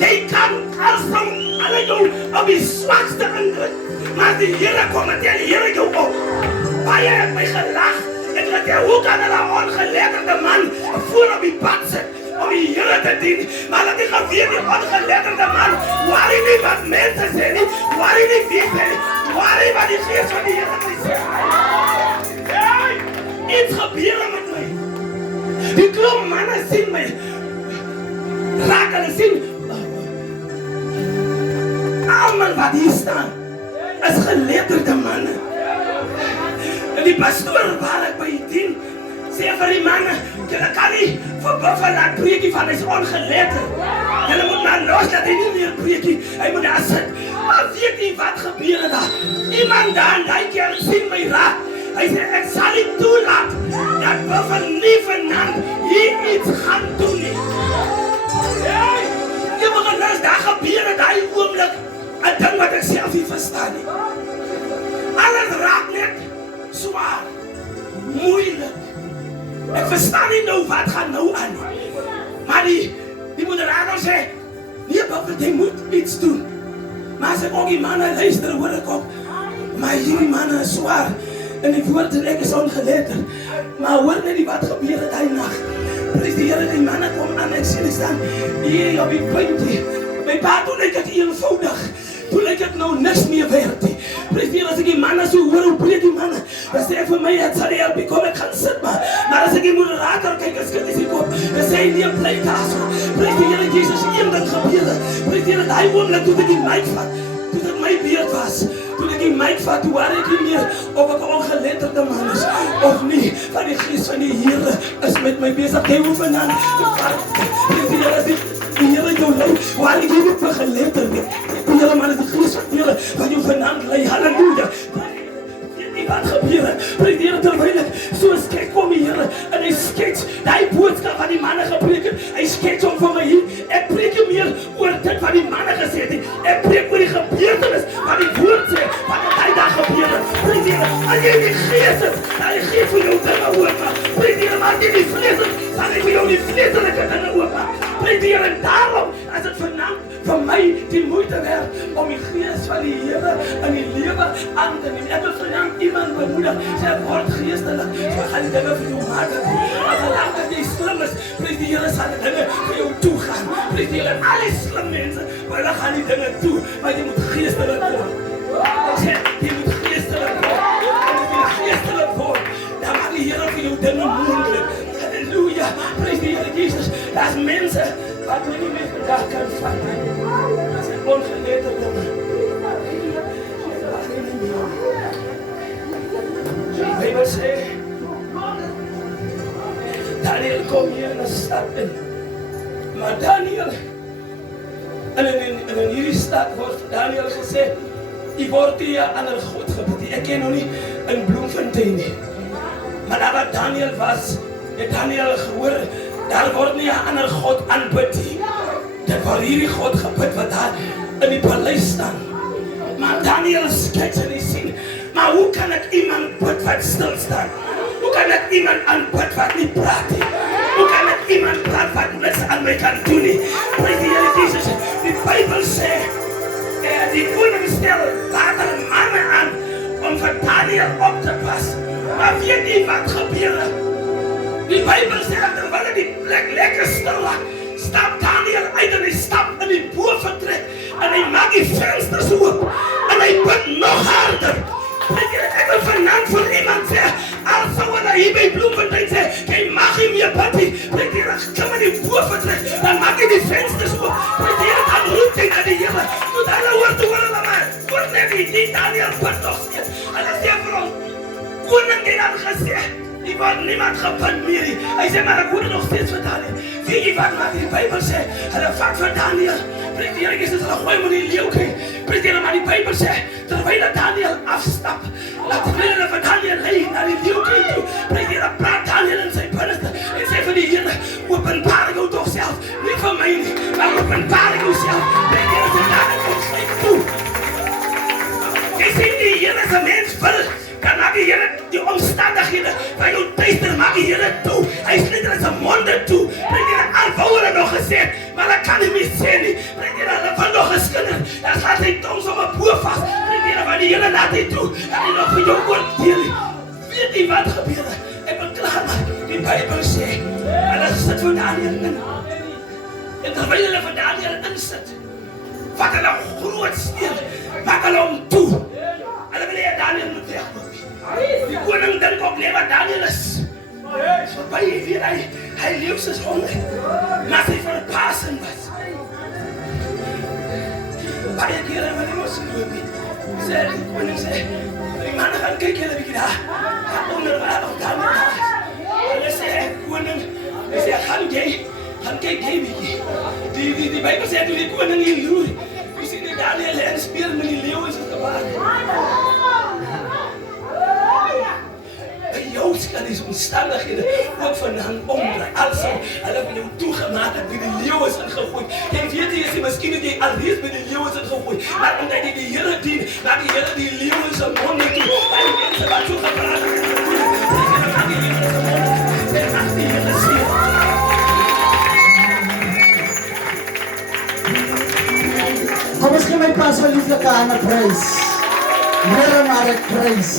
jy kan alsom alle jou op die swakste indruk, maar die Here kom en die Here jou op. Baie het my gelag. En dat jy, hoe kan hulle ongeletterde man voor op die pad sit om die Here te dien? Maar dat jy geweet die ongeletterde man worry nie wat mense sê nie, worry nie wie sê nie, worry wat die Gees van die Here sê. Iets gebeur met my. Die klomp manne sien my. Raak hulle sien. Almal wat hier staan is geletterde manne. En die pastoor waar ek by dien, sê vir die manne, Julle kan nie vir Buffel laat preekie van hy's ongeletterd. Julle moet maar los dat hy nie meer preekie. Hy moet daar sit. Maar weet nie wat gebeur het daar. Iemand daar in die kerk sien my raak. Hy sê ek sal nie toelaat dat Buffel nie vanaand hier iets gaan doen nie. Hey, jy moet gelus, daar gebeur het die oomblik 'n ding wat ek self nie verstaan nie. Alles raak net zwaar, moeilijk. Ik versta niet nou wat gaat nou aan. Maar die moderator zei, nee Buffel, die moet iets doen. Maar als ik ook die mannen luisteren, word ik ook. Maar hierdie mannen is zwaar. En die woorden, ik is ongeletterd. Maar hoor net die wat gebeurde die nacht. Prijs die Heere, die mannen komen aan en sien staan hier op die puntje. Mijn pa, toen ik het eenvoudig. Toen ik het nou niks meer werd. Prijs die Heere, als ik die mannen zo hoor, hoe breed die mannen. Dan zei hij voor mij, het zal helpen, ik kom, ik ga zitten. Maar als ik die moderator kijk, als ik die op. Dan zei hij, nee, blijf daar zo. Prijs die Heere, Jezus, één ding gebeurde. Prijs die Heere, die oomlik, toen ik die mic vat. Toen het mijn beurt was. Toen ik die mic vat, toen waren ik niet meer of ik een ongeletterde man is. Of niet. Maar die geest van die Heere is met mij bezig. Hij hoeft aan te praten. Prijs die Heere, die Heere jou lei, waar ik hier niet meer geletterd ben. Die Heere, maar die geest van die Heere, van jou vanavond lei. Halleluja. Wat gebeurde? Prijs die Heere, terwijl ik zo'n sketch kom hier en hij sketch die boodschap van die mannen gepreekt. Hij sketch om van mij hier. Ik preek je meer over dit wat die mannen gezegd hebben. Ik preek over die gebeurtenis wat die woord zegt, wat hij daar gebeurde. Prijs die Heere, als je die geest is, dan is geest voor jou dingen open. Prijs die Heere, maar als je die vlees is, dan is voor jou die vleeselijke dingen open. Prijs die Heere, en daarom, als het vanavond voor mij die moeite werd om die geest van die Heere en die leven aan te nemen. Ik wil vanavond iemand bemoedigen, zij wordt geestelijk, zo gaan die dingen voor jou maken. Als het lang dat die slim is, prijs die Heere, zal de dingen voor jou toegaan. Prijs die Heere, alle slim mensen, maar dan gaan die dingen toe, maar die moet geestelijk worden. Ik zeg, die moet geestelijk worden. Als die geestelijk wordt, dan maakt die Heere voor jou dingen mogelijk. Halleluja, prijs die Heere Jezus. Dat is mensen wat we niet meer vandaag kan vatten. Dat zijn ongeletterde dingen. De Bijbel zegt, Daniel kom hier in de stad in. Maar Daniel, en in hierdie stad wordt Daniel gezegd, die wordt hier aan een God gebed. Ik ken nog niet een Bloemfontein nie. Maar daar waar Daniel was, het Daniel gehoor, daar wordt niet aan een God aanbid. Dat wordt hierdie God gebed wat daar in die paleis staan. Maar Daniel kijkt en die zien, maar hoe kan ik iemand bid wat stilstaan? Hoe kan ik iemand aanbid wat niet praat? Hoe kan ik iemand praat wat niks aan mij kan doen? Prijs die Heere Jezus, die Bijbel zegt, die koning stelt later mannen aan om voor Daniel op te passen. Maar weet niet wat gebeurde? Die Bijbel zegt, terwijl die plek lekker stil lag, stapt Daniel uit en hij stapt in die boventrek en hij maakt die vensters open en hij bidt nog harder. Ik wil vanavond voor iemand zeggen, als zouden hier bij Bloemfontein zeggen, kijk, mag je meer papi? Kom maar die boventrek, dan maak je die vensters open. Dan roept hij naar die Heere, doet alle woord te horen naar mij. Word net die Daniel bidt nog steeds. En dat is hier voor ons. Koning die had gezegd, die wordt niemand gepand meer. Hij zei, maar ik hoor nog steeds van Daniel. Weet je wat maar die Bijbel zegt? En dat vaak van Daniel. Prijs die Heere Jezus, dat gooi maar die leeuw kijken. Prijs die Heere, maar die Bijbel zegt, terwijl Daniel afstapt, laat de willen van Daniel heen naar die leeuw kijken toe. Prijs die Heere, praat Daniel in zijn binnenste. En zei van die Heere, openbaar jou toch zelf. Niet van mij niet, maar openbaar jou zelf. Prijs die Heere, ze laten ons niet toe. Je ziet die Heere, is een mens wil. Dan maak je Heere die omstandigheden van jou duister, maak je Heere toe. Hij slikt er zijn monden toe. Prijs die Heere, al wouden nog gezegd, maar dat kan hij niet zien. Prijs die Heere, van nog eens kunnen. Dan gaat hij toms op een boer vast. Prijs die Heere, van die Heere laat hij toe. En hij nog voor jou wordt delen. Weet je wat gebeurde? Ik ben klaar, maar die Bijbel zegt. En dat is het voor Daniel in. En terwijl hij van Daniel in zit, vat hij een groot steen, maak hij om toe. En dan wil hij Daniel moet weg. Die koning denkt ook niet wat Daniel is. Voorbij hier, hij leeft zijn honger. Maar hij van Pasen was. Baie keren wat hij moest doen. Zei die koning, die mannen gaan kijken, heb ik daar. Ga onder waar op Daniel was. En hij zei, koning, Die Bijbel sê toe die koning hier loer, toe sien die Daniel en speel met die leeuw is gewaar. Jou kan die omstandighede ook vandaan omdraai. Also, hulle het jou toegemaak dat die leeuw is ingegooi. En weet jy, miskien het jy alreeds met die leeuw is ingegooi. Maar omdat jy die Here dien, dat die Here die leeuw is in monde toe. En die mense wat so gepraat het, dat die Here is in monde toe. En mag die Here sê. Kom ons gee my pas vir lieflike Anna prys. Here maar ek prys.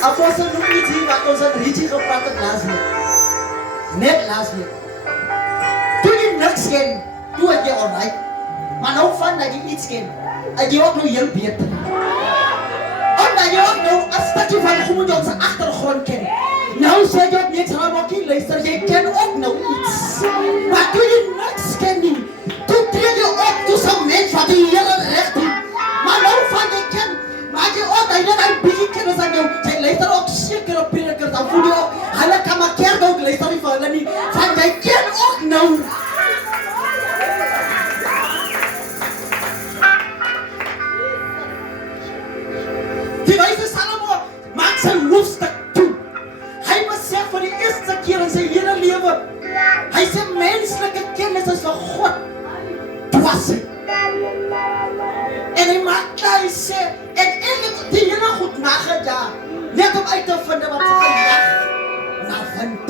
Apostel noem iets hier wat ons aan Richie gepraat het laas week. Net laas week. Toe jy niks ken, toe het jy alright. Maar nou van dat jy iets ken, het jy ook nou heel beter. Omdat jy ook nou een stukje van hoe moet jy onze achtergrond ken. Nou sê jy ook niks, gaan ook nie luister, jy ken ook nou iets. Maar toe jy niks ken nie, toe tree jy op, toe so'n mens wat die Here recht doen. Maar nou van jy ken, maar jy ook, hy net een bietjie kennis aan jou, jy luister ook seker op predikers, dan voel jy ook, hulle kan maar kerk ook luister nie vir hulle nie, van jy ken ook nou. Die wijze Salomo maak sy hoofstuk toe. Hy besef vir die eerste keer in sy hele lewe, hy sê menslike kennis is vir God dwaasheid. En hy maak klaar, hy sê, en eigenlijk die hele goed nagedaag, net om uit te vinden wat sy gejaag na vind.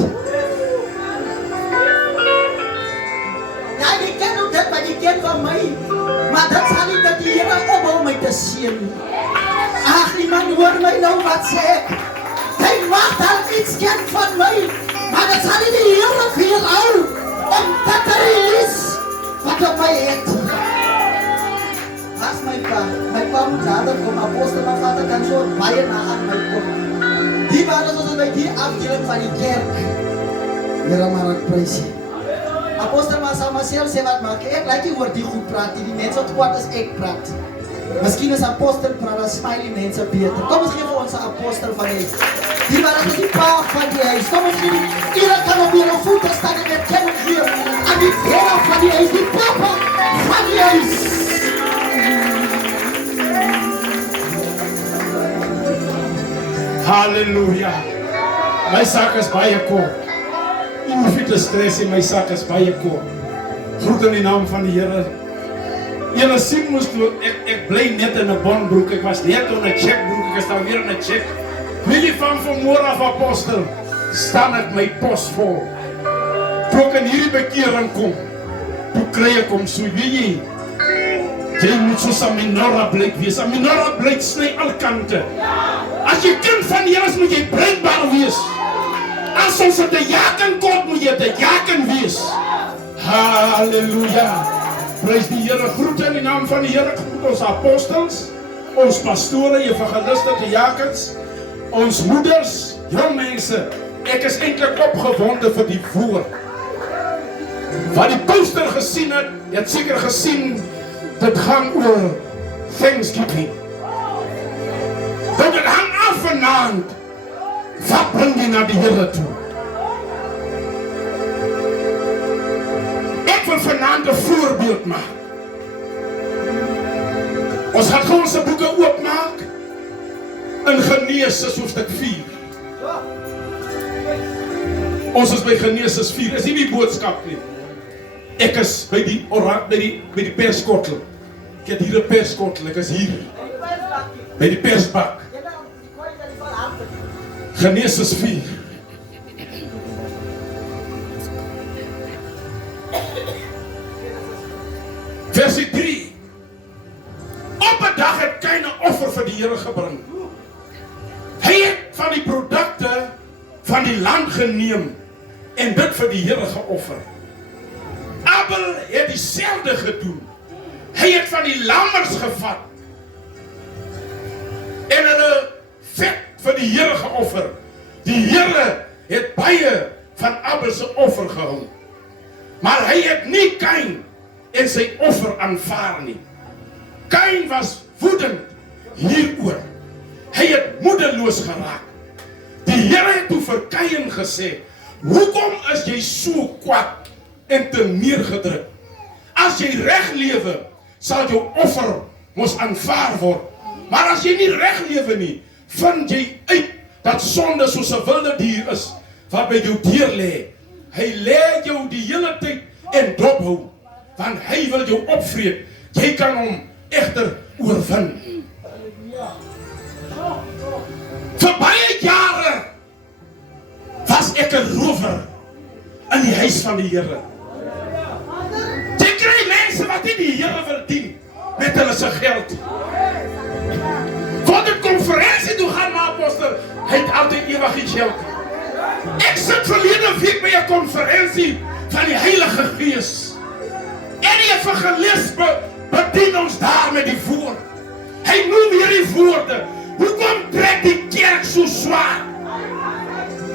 Ja, jy ken ook dit wat jy ken van my, maar dit sal nie dat die Here ophou my te sien. Ag, iemand hoor my nou wat sê ek. Hy mag daar iets ken van my, maar dit sal nie die Here vir jou hou, om dit te release wat op my het. As my pa moet nader kom, apostel my vader kan so baie na aan my kom. Die waren soos by die afdeling van die kerk. Here maar ek prys jy. Apostel maar sal myself sê wat maak, ek like nie oor die goed praat, die mense wat kwaad is ek praat. Miskien is apostel praat, dan smile die mense beter. Kom ons gee vir ons apostel van die die waren die pa van die huis. Kom ons gee die ere kan op die voete staan en erkenning gee aan die pa van die huis, die papa van die huis. Halleluja. My sak is baie kort. Jy hoef nie te stres nie, my sak is baie kort. Groet in die naam van die Here. Julle sien moes toe, ek bly net in 'n bondbroek, ek was net in 'n checkbroek, ek is nou weer in 'n check. Wil jy van vanmôre af apostel, staan ek my pos vol. Toe ek in hierdie bekering kom, toe kry ek hom so, weet jy, jy moet soos 'n menorah blyk wees, 'n menorah blyk sny al kante. As jy kind van die Here is, moet jy bruikbaar wees. As ons het 'n jaken kort, moet jy 'n jaken wees. Halleluja. Prys die Here, groet in die naam van die Here, groet ons apostels, ons pastore, evangeliste, diakens, ons moeders, jong mense. Ek is eintlik opgewonde vir die woord. Wat die poster gesien het seker gesien, dit gaan oor Thanksgiving. Dit hang af vanaand. Wat bring jy na die Here toe? Ek wil vanaand 'n voorbeeld maak. Ons gaan gewoon se boeke oopmaak in Genesis hoofstuk 4. Ons is by Genesis 4. Is nie die boodskap nie. Ek is by die perskottel. Ek het hier 'n perskottel. Ek is hier by die persbak. Genesis 4. Versie 3. Op 'n dag het Kain 'n offer vir die Here gebring. Hy het van die produkte van die land geneem en dit vir die Here geoffer. Abel het dieselfde gedoen. Hy het van die lammers gevat en hulle vet vir die Here geoffer. Die Here het baie van Abel se offer gehou. Maar hy het nie Kain en sy offer aanvaar nie. Kain was woedend hieroor. Hy het moedeloos geraak. Die Here het toe vir Kain gesê, Hoekom is jy so kwaad en te neergedruk? As jy reg lewe, sal jou offer mos aanvaar word. Maar as jy nie reg lewe nie, vind jy uit dat sonde soos 'n wilde dier is wat by jou deur lê. Hy lê jou die hele tyd en dophou, want hy wil jou opvreet. Jy kan hom egter oorwin. Vir baie jare was ek 'n rower in die huis van die Here. Jy kry mense wat nie die Here wil dien met hulle se geld. Voor de konferensie toe gaan, maar apostel, hy het altyd ewig geld. Ek sit verlede week by 'n konferensie van die Heilige Gees. En die evangelis bedien ons daar met die woord. Hy noem hier die woorde. Hoekom trek die kerk so zwaar?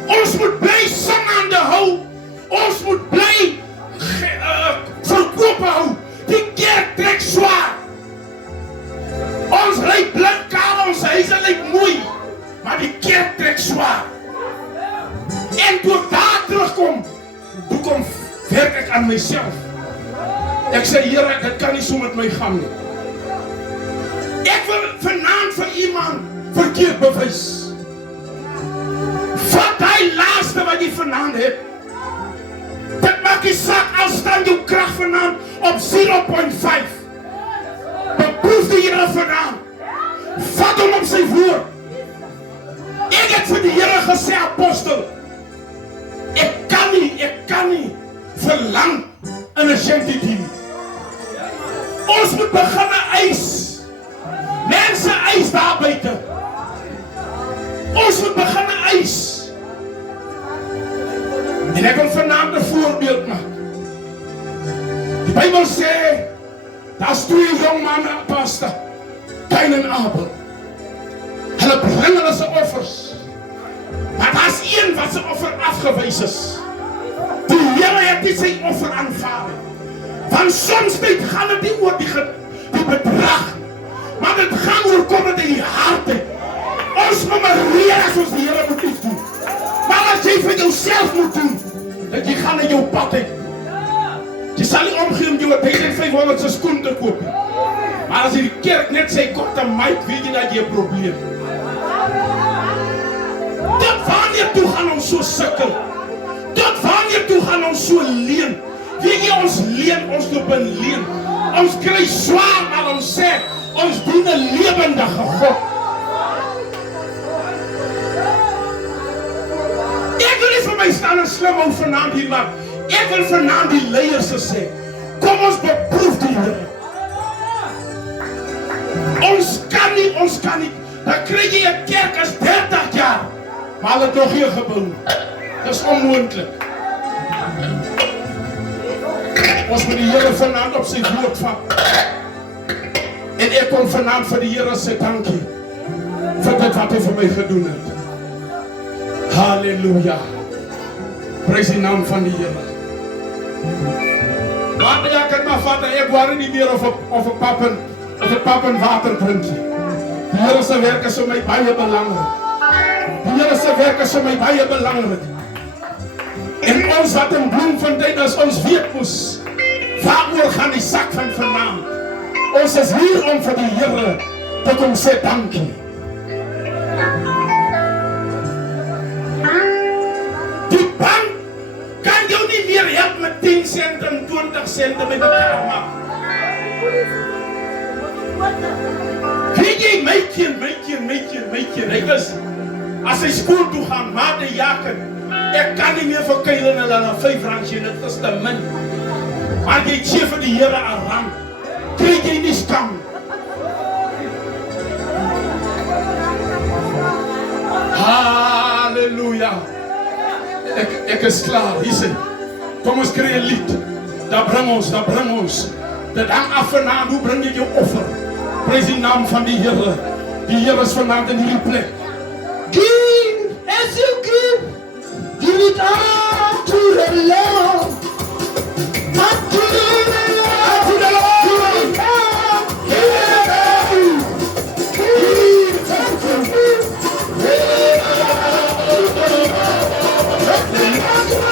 Ons moet bly singende hou. Ons moet bly verkoop hou. Die kerk trek zwaar. Ons lyk blind kaal, ons huise lyk mooi, maar die kerk trek zwaar. En toe ek daar terugkom, hoekom werk ek aan myself? Ek sê, Here, dit kan nie so met my gaan nie. Ek wil vanaand vir iemand verkeerd bewys. Vat hy laaste wat jy vanaand het. Dit maak die saak, al staan jou krag vanaand op 0.5. Beproef die Here vanaand. Vat hom op sy woord. Ek het vir die Here gesê, apostel, ek kan nie verlang in 'n shanty dien. Ons moet begin eis. Mense eis daar buite. Ons moet begin eis. En ek wil vanaand 'n voorbeeld maak. Die Bybel sê, daar's 2 jong manne, pastor, Kain en Abel. Hulle bring hulle se offers. Maar daar's een wat se offer afgewys is. Die Here het nie sy offer aanvaar. Want soms gaan dit nie oor die bedrag, maar dit gaan oor kom dit in die harte. Ons moet maar leer as ons die Here moet iets doen. Maar as jy vir jouself moet doen, dat jy gaan in jou pad hê. Jy sal nie omgee om jou 1500 se skoen te koop. Maar as die kerk net sê korte mic, weet jy dat jy 'n probleem. Tot wanneer toe gaan ons so sukkel? Tot wanneer toe gaan ons so leen? Weet jy, ons leen, ons loop in leen. Ons kry swaar, maar ons sê, ons dien 'n lewendige God. Ek wil nie vir my staan en slim hou vanaand hier, maar ek wil vanaand die leiers sê, kom ons beproef die Here. Ons kan nie. Dan kry jy 'n kerk as 30 jaar, maar hulle het nog hier gebou. Dis onmoontlik. Ons moet die Here vanaand op sy woord vat. En ek kom vanaand vir die Here sê dankie vir dit wat hy vir my gedoen het. Halleluja. Prys die naam van die Here. Wat jy kan maar vat, ek worry nie meer of 'n pap en water drink nie. Die Here se werk is vir my baie belangrik. Die Here se werk is vir my baie belangrik. En ons wat in Bloemfontein as ons weet moes, waaroor gaan die sak van vanaand? Ons is hier om vir die Here te kom sê dankie. Die bank kan jou nie meer help met 10 sent en 20 sent met mekaar maak. Weet jy, my kind, hy is, as hy skool toe gaan, maar die jaken, ek kan nie meer vir Keilen hulle na 5 randje, dit is te min. Maar jy sê vir die Here aan rand, kry jy nie skam. Halleluja. Ek is klaar, hier sê, kom ons kry 'n lied, daar bring ons, dit hang af vanaand, hoe bring jy jou offer? Prys die naam van die Here. Die Here is vanaand in hierdie plek. Give as you give it all to the Lord. Unto the Lord, give it all, give it all. Give as you give it all.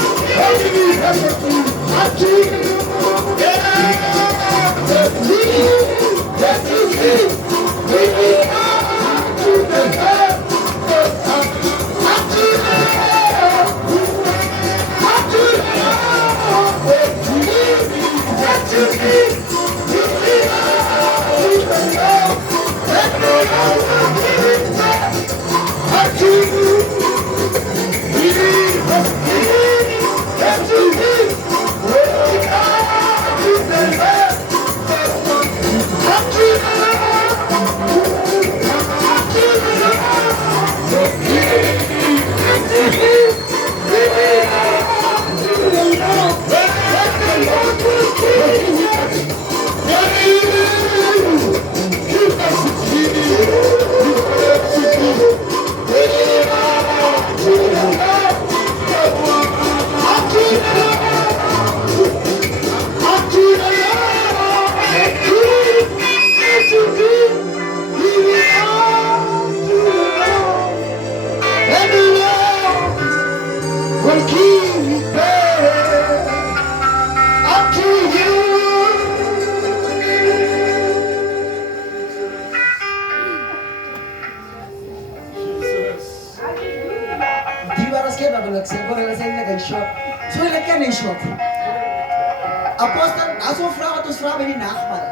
Apostel, as ons vra wat ons vra by die nagmaal,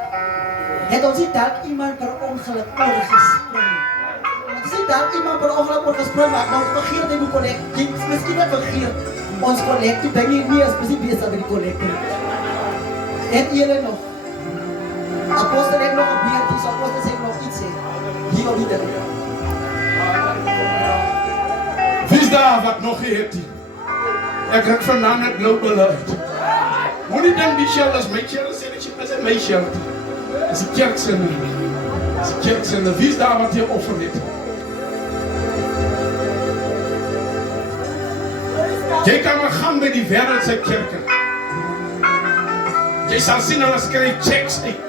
het ons nie dalk iemand per ongeluk oorgespring. Het ons nie dalk iemand per ongeluk oorgespring, maar nou vergeet hy moet collect, miskien het vergeet, ons collect, toe denk jy nie as ons nie bezig met die collecte. Het julle nog? Apostel het nog een beurt, dus apostel sê nog iets sê, hier op die ding. Wie is daar wat nog geheet die? Ek het vandaan het blauw beleid. Moet nie dan die shell as my shell sê dat jy is my shell. Is die kerksinne. Is die kerksinne. Wie is daar wat jy offer het? Jy kan maar gaan by die wereldse kerke. Jy sal sien hulle skryf checks uit.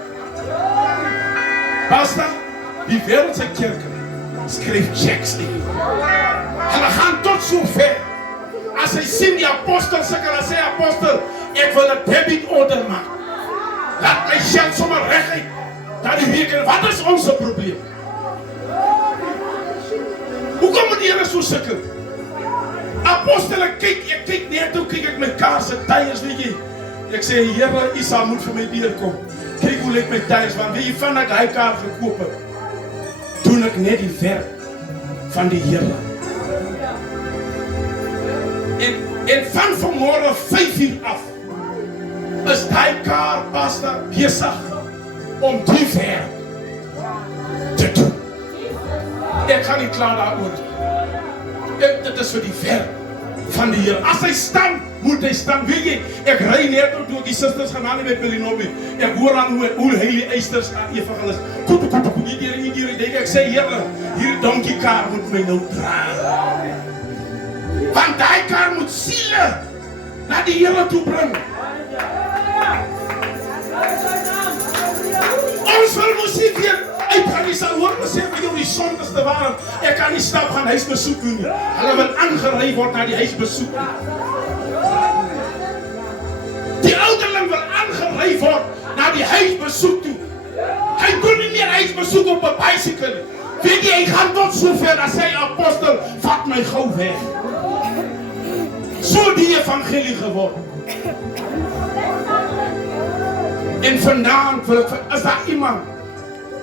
Basta, die wereldse kerke skryf checks uit. Hulle gaan tot so ver. As hy sien die apostel sukkel, as hy apostel, ek wil 'n debit order maak. Laat my geld sommer reguit. Dan die week, wat is ons probleem? Hoekom moet jy so sukkel? Apostel, ek kyk net hoe kyk ek my kar se tyres, weet jy. Ek sê, Here, U sal moet vir my deurkom. Kyk hoe lyk my tyres, want weet jy, van ek hy kar gekoop het, doen ek net die werk van die Here. En van vanmorgen 5 uur af is die kar pastor besig om die werk te doen. Ek gaan nie klaar daaroor. Dit is vir die werk van die Here. As hy staan, moet hy staan. Weet jy, ek ry net toe ek die sisters gaan aan met Pelinobi. Ek hoor aan hoe heilige eisters aan evangelis. Koep, iedereen, ek sê, Here, hierdie donkie kar moet my nou dra. Want die kar moet siele na die Here toe bring. Ons wil musiek weer uitgaan, die sal hoor, ons sê vir jou die sondigste waarom, ek kan nie stap gaan huisbesoek doen nie. Hulle wil aangerei word na die huisbesoek. Die ouderling wil aangerei word na die huisbesoek toe. Hy doen nie meer huisbesoek op 'n bicycle. Weet jy, hy gaan tot sover dat sy apostel, vat my gou weg. So die evangelie geworden. En vandaan wil ek, is daar iemand,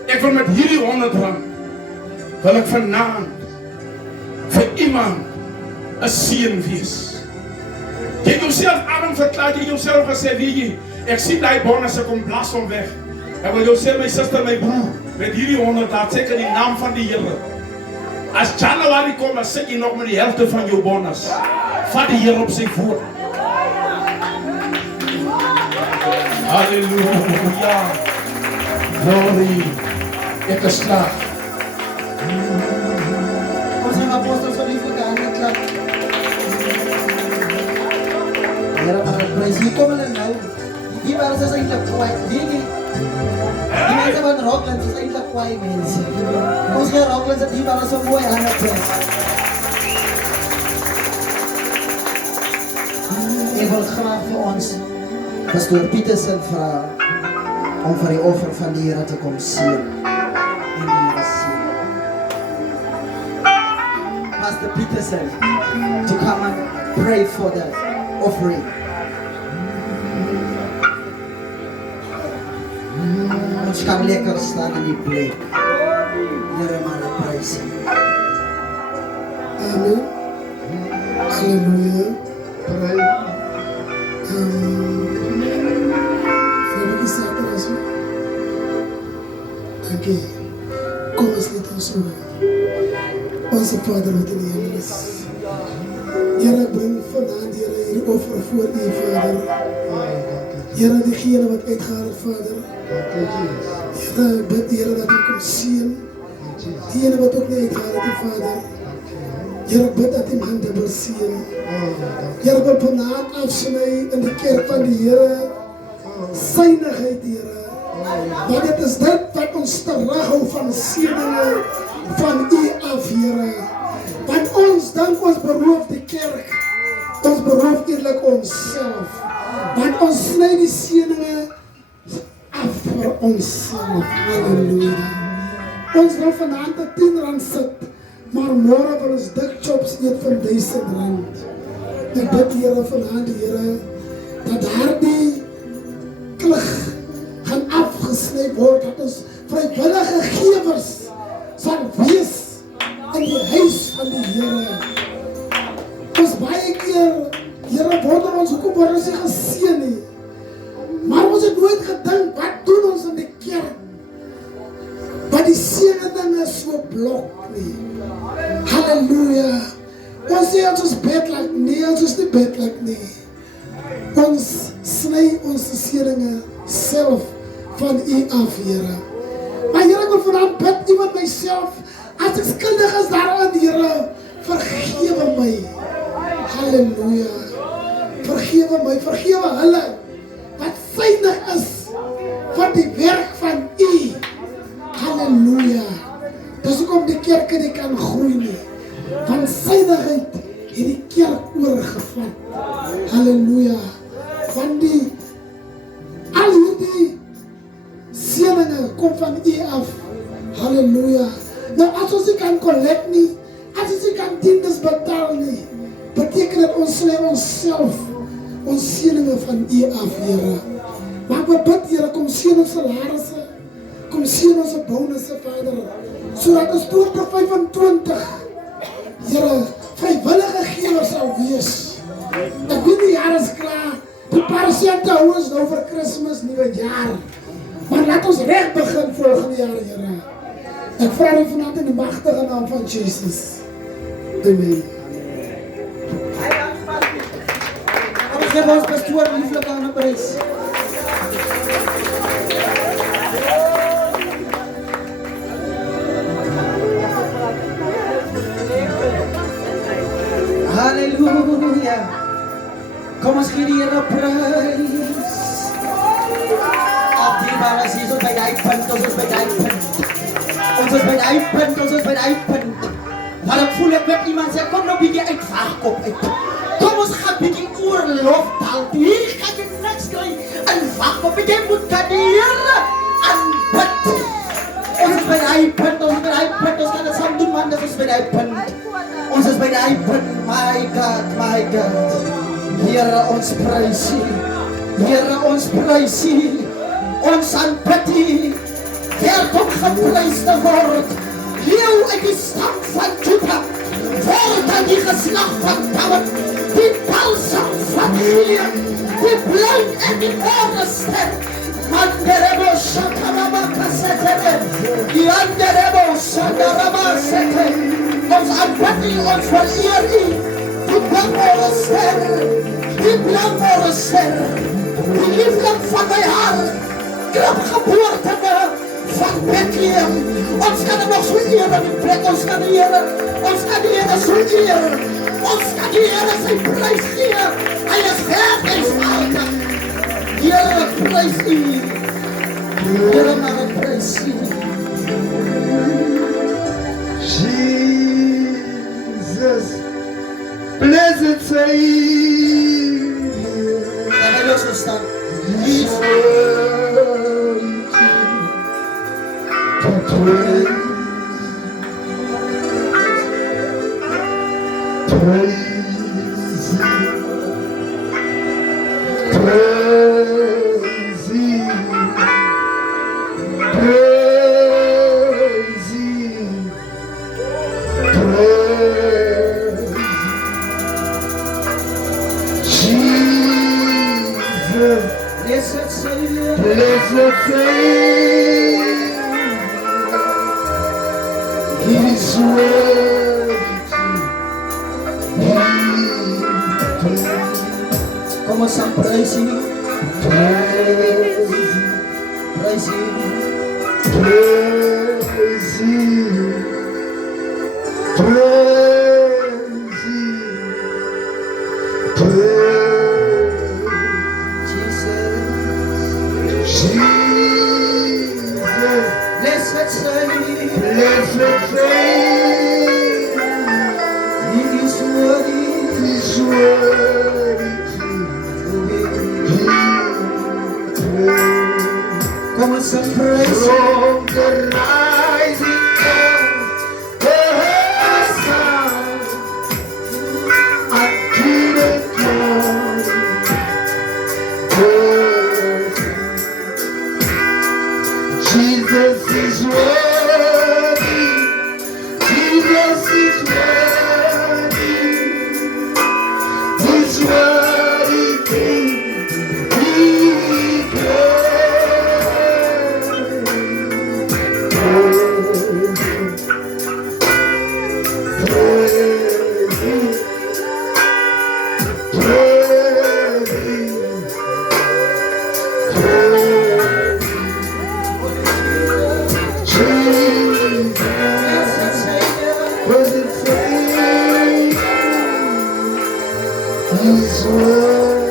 ek wil met hierdie 100 rand, wil ek vandaan vir iemand een seën wees. Jy het jouself arm verklaar, jy het jouself gesê, weet jy, ek sien die bonus, ek kom blas om weg. Ek wil jou sê, my sister, my broer, met hierdie 100 rand, sê ek in die naam van die Here. As January kom, dan sit jy nog met die helfte van jou bonus. Vat die Here op sy voet. Halleluja. Glory. Ek is klaar. Ons zijn apostels van lieflijke handen klap. Here, maar het prijs, hier komen we nou. Die waren ze eindelijk kwaai. Die mensen van Rocklands is eindelijk kwaai mensen. Ons gaan Rocklands, die waren zo mooi aan het prijs. Ik wil wil graag vir ons Pastoor Pietersen vra om vir die offer van die Here te kom seën. En die Here seën. Pastor Pietersen to come and pray for the offering. Ons kan lekker staan in die plek. Here maar prys. Amen. Halleluja. Verder is dat er zo. Oké. Kom eens niet ons zo. Onze Vader wat in de hemel is. Heer, ik breng vandaan, Heer, hier offer voor u, Vader. Heer, diegene wat uitgaat, Vader. Heer, ik bid, Heer, dat u komt zien. Diegene wat ook niet uitgaat, Vader. Heer, ik bid dat u mijn handen wil zien. Heer, ik wil vanavond afsnijden in de kerk van de Heer. Zuinigheid, Heer. Want het is dit wat ons terughoudt van zieningen van u af, Heer. Want ons dank ons beroof de kerk. Ons beroof eerlijk onszelf. Want ons snijdt die zieningen af voor onszelf. Halleluja. Ons wil vanavond de 10 rand zit. Maar morgen wil ons dik chops eet van 1000 rand. Ik bid, Heer, vanavond, Heer, dat daar die klug gaan afgesneden worden. Dat ons vrijwillige gevers zal wees in die huis van die Heer. Ons baie keer, Heer, wonder ons, hoekom word ons nie geseën nie. Maar ons het nooit gedink, wat doen ons in die kerk? Wat die seëninge so blok nie. Halleluja. Ons sê ons is bedlik, nee, ons is nie bedlik nie. Ons sny ons seëninge self van u af, Here. Maar Here, ek wil vanavond bid, iemand myself, as ek skuldig is daaraan, Here, vergewe my. Halleluja. Vergewe my, vergewe hulle, wat synig is van die werk van u. Halleluja. Dis ook om die kerk nie kan groei nie. Van synigheid het die kerk oorgevat. Halleluja. Van die al hierdie seëninge kom van u af. Halleluja. Nou as ons nie kan collect nie, as ons nie kan tiendes betaal nie, beteken dit ons sny onsself ons seëninge van u af, Here. Maar ek bid, Here, kom seën ons salarisse. Kom sien ons bonusse, Vader, sodat ons tot 25, Here, vrywillige gewers sal wees. Ek weet die jaar is klaar, die persente hou ons nou vir Christmas, nuwe jaar. Maar laat ons reg begin volgende jaar, Here. Ek vra u vanavond in die magtige naam van Jesus. Amen. Ons geef ons pastoor lieflik aan 'n prys. Halleluja. Kom ons gee die Here prys. Op die waar is ons by die punt, ons is by die punt. Ons is by die punt, ons is by die punt. Maar ek voel ek met iemand sê, kom nou bietjie uit vaarkop uit. Kom ons gaan bietjie oorlof taal. Hier gaan jy niks kry in vaarkop. Jy moet kan die Here aanbid. Ons is by die punt, ons is by die punt. Ons kan dit saam doen, man, dit is by die punt. Ons is by die punt, my God, my God. Here, ons prys U. Here, ons prys U. Ons aanbid U. Werd om geprys te word. Leeuw uit die stam van Juda. Word aan die geslag van Dawid. Die balsam van Gilead. Die blind en die oorster. Manderebo shakarabaka sete. Die anderebo shakaraba sete. Ons aanbid U, ons vereer U. Die blanke ster. Die blanke ster. Die lieflik van my hart. Krap geboorte van Bethlehem. Ons kan hem nog zo eer in die plek. Ons kan die Here zo eer. Ons kan die Here zijn prijs geven. Hij is Heer en Vader. Here, prijs U. Here, maar prijs U. Jesus, blessed Savior. zo staan. He's worthy to praise. Praise Him. Praise Him. Praise Him. Praise Jesus. Blessed Savior. Blessed Savior, He's worthy to be praised. Kom ons aan prys U. Praise, Prys U. praise Him, praise Him, praise Jesus. Jesus. Blessed Savior. Blessed Savior, He is worthy He's worthy to be to be praised. Kom ons aan prys U. From the rising of the sun until the dawn, Jesus is worthy. Jesus is worthy. He's worthy to be Blessed Savior. He's worthy to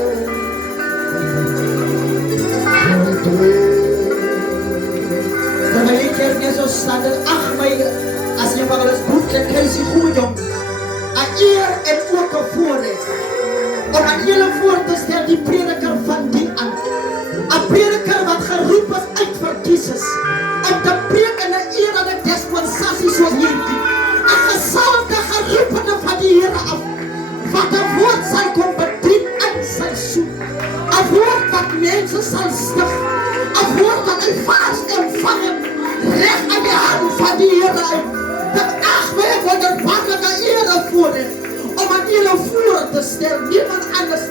Terwyl die kerk net so staan, ag my, as jy maar alles boek, dan kry jy goed jong. 'n eer en ook 'n voorreg om aan julle voor te stel die prediker van die aan. 'n Prediker wat geroep is uit verkies is om te preek in 'n era en 'n dispensasie soos hierdie. 'n Gesalfde geroepene van die Here af, wat 'n woord sal kom bedien in sy soen. 'n Woord wat mense sal stig. 'n Woord wat hy vars ontvang reg aan die hand van die Here uit. Dat ag my wonderbaarlike ere voorreg om aan julle voor te stel, niemand anders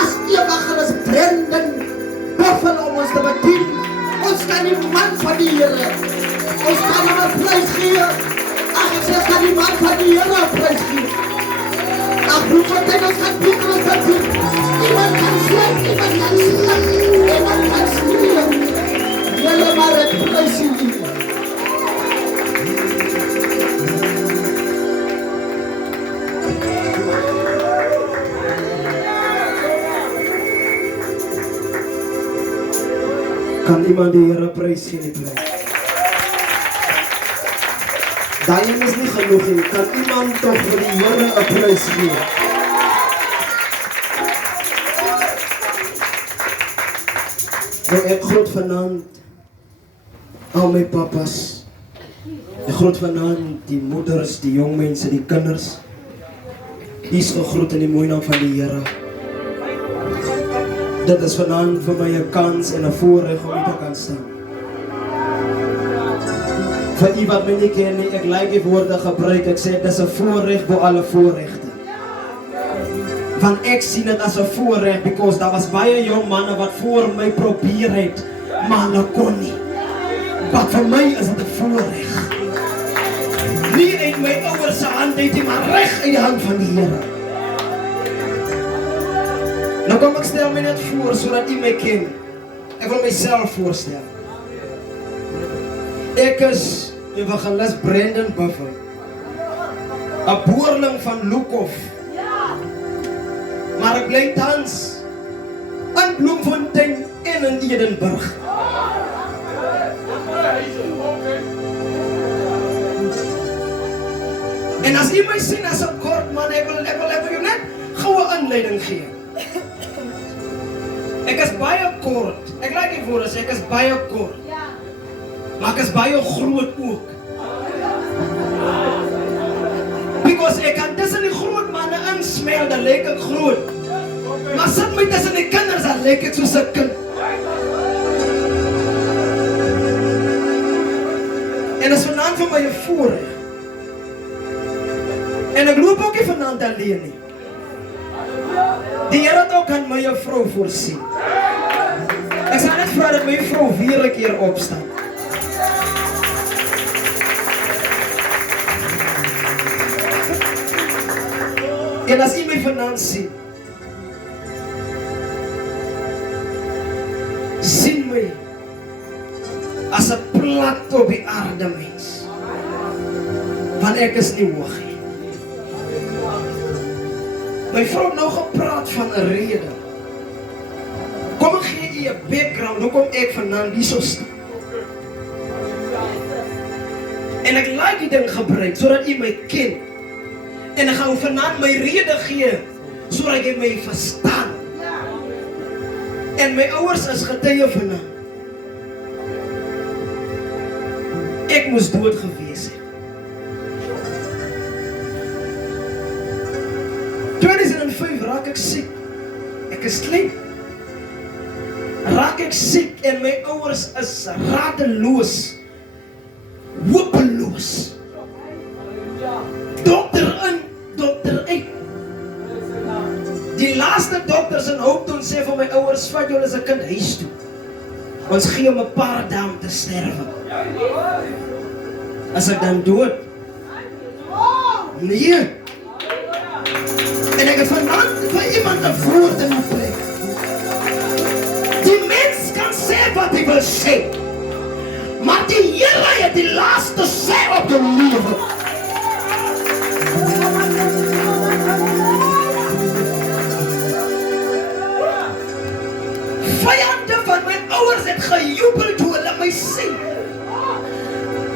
as evangelis Brendan Buffel om ons te bedien. Ons kan die man van die Here, ons kan hem 'n prys gee. Ag, ek sê, ons kan die man van die Here 'n prys gee. Ag, Bloemfontein, ons kan Petrus bedien. Iemand kan slijk, iemand kan slijk, iemand kan schreeuw. Julle maar ek prys u. Kan iemand die Here prys in die plek? Daai is nie genoeg nie. Kan iemand tog vir die Here 'n prys gee? Nou ek groet vanaand al my papas. Ek groet vanaand die moeders, die jong mense, die kinders. Dis gegroet in die mooi naam van die Here. Dit is vanaand vir my 'n kans en 'n voorreg om hier te kan staan. Vir u wat my nie ken nie, ek like die woorde gebruik, ek sê dit is 'n voorreg bo alle voorregte. Want ek sien dit as 'n voorreg, because daar was baie jong manne wat voor my probeer het, maar hulle kon nie. Wat vir my is dit 'n voorreg. Nie uit my ouers se hand uit nie, maar reg uit die hand van die Here. Nou kom ek stel my net voor, sodat u my ken. Ek wil myself voorstel. Ek is evangelis Brendan Buffel, 'n boerling van Lukhof. Maar ek bly tans in Bloemfontein en in Edenburg. En as jy my sien as 'n kort man, ek wil jou net goue inleiding gee. Ek is baie kort. Ek laat nie voor as ek is baie kort. Maar ek is baie groot ook. Because ek kan tussen die groot manne insmel, dan lyk ek groot. Maar sit my tussen die kinders, dan lyk ek soos 'n kind. En is vanaand vir my 'n voorreg. En ek loop ook nie vanaand alleen nie. Die Here het ook aan my 'n vrou voorsien. Ek sal net vra dat my vrou weer 'n keer opstaan. En as jy my vanaand sien my as 'n plat op die aarde mens. Want ek is nie hoog nie. My vrou het nou gepraat van 'n rede. Kom ek gee jy 'n background, hoekom ek vanaand hier so staan. En ek laat die ding gebruik, sodat jy my ken. En ek gaan vanaand my rede gee, sodat jy my verstaan. En my ouers is getuie vanaand. Ek moes dood gewees het. 2005 raak ek siek. Ek is klein. Raak ek siek en my ouers is radeloos. Hopeloos. Dokter in, dokter uit. Die laaste dokters in Hoopton sê vir my ouers, vat julle as 'n kind huis toe. Ons gee hom 'n paar dae om te sterwe. As ek dan dood? Nee. En ek het vanaand vir iemand 'n woord in my plek. Die mens kan sê wat hy wil sê, maar die Here het die laaste sê op jou lewe. Vyande van my ouers het gejubel toe hulle my sien.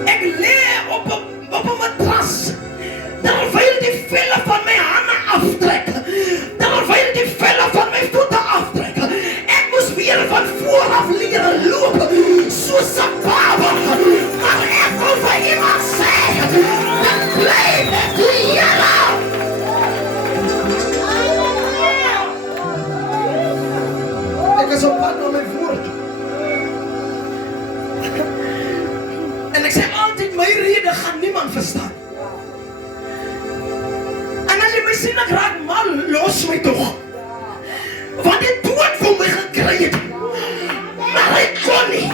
Ek lê op 'n matras, terwyl die velle van my hande aftrek, terwyl die velle van my voete aftrek. Ek moes weer van voor af leer loop, soos 'n baba. Maar ek wil vir iemand sê, dat bly met die Here. Ek is op pad na my woord. En ek sê altyd, my rede gaan niemand verstaan. En as jy my sien ek raak mal, los my toch. Want die dood vir my gekry het. Maar hy kon nie.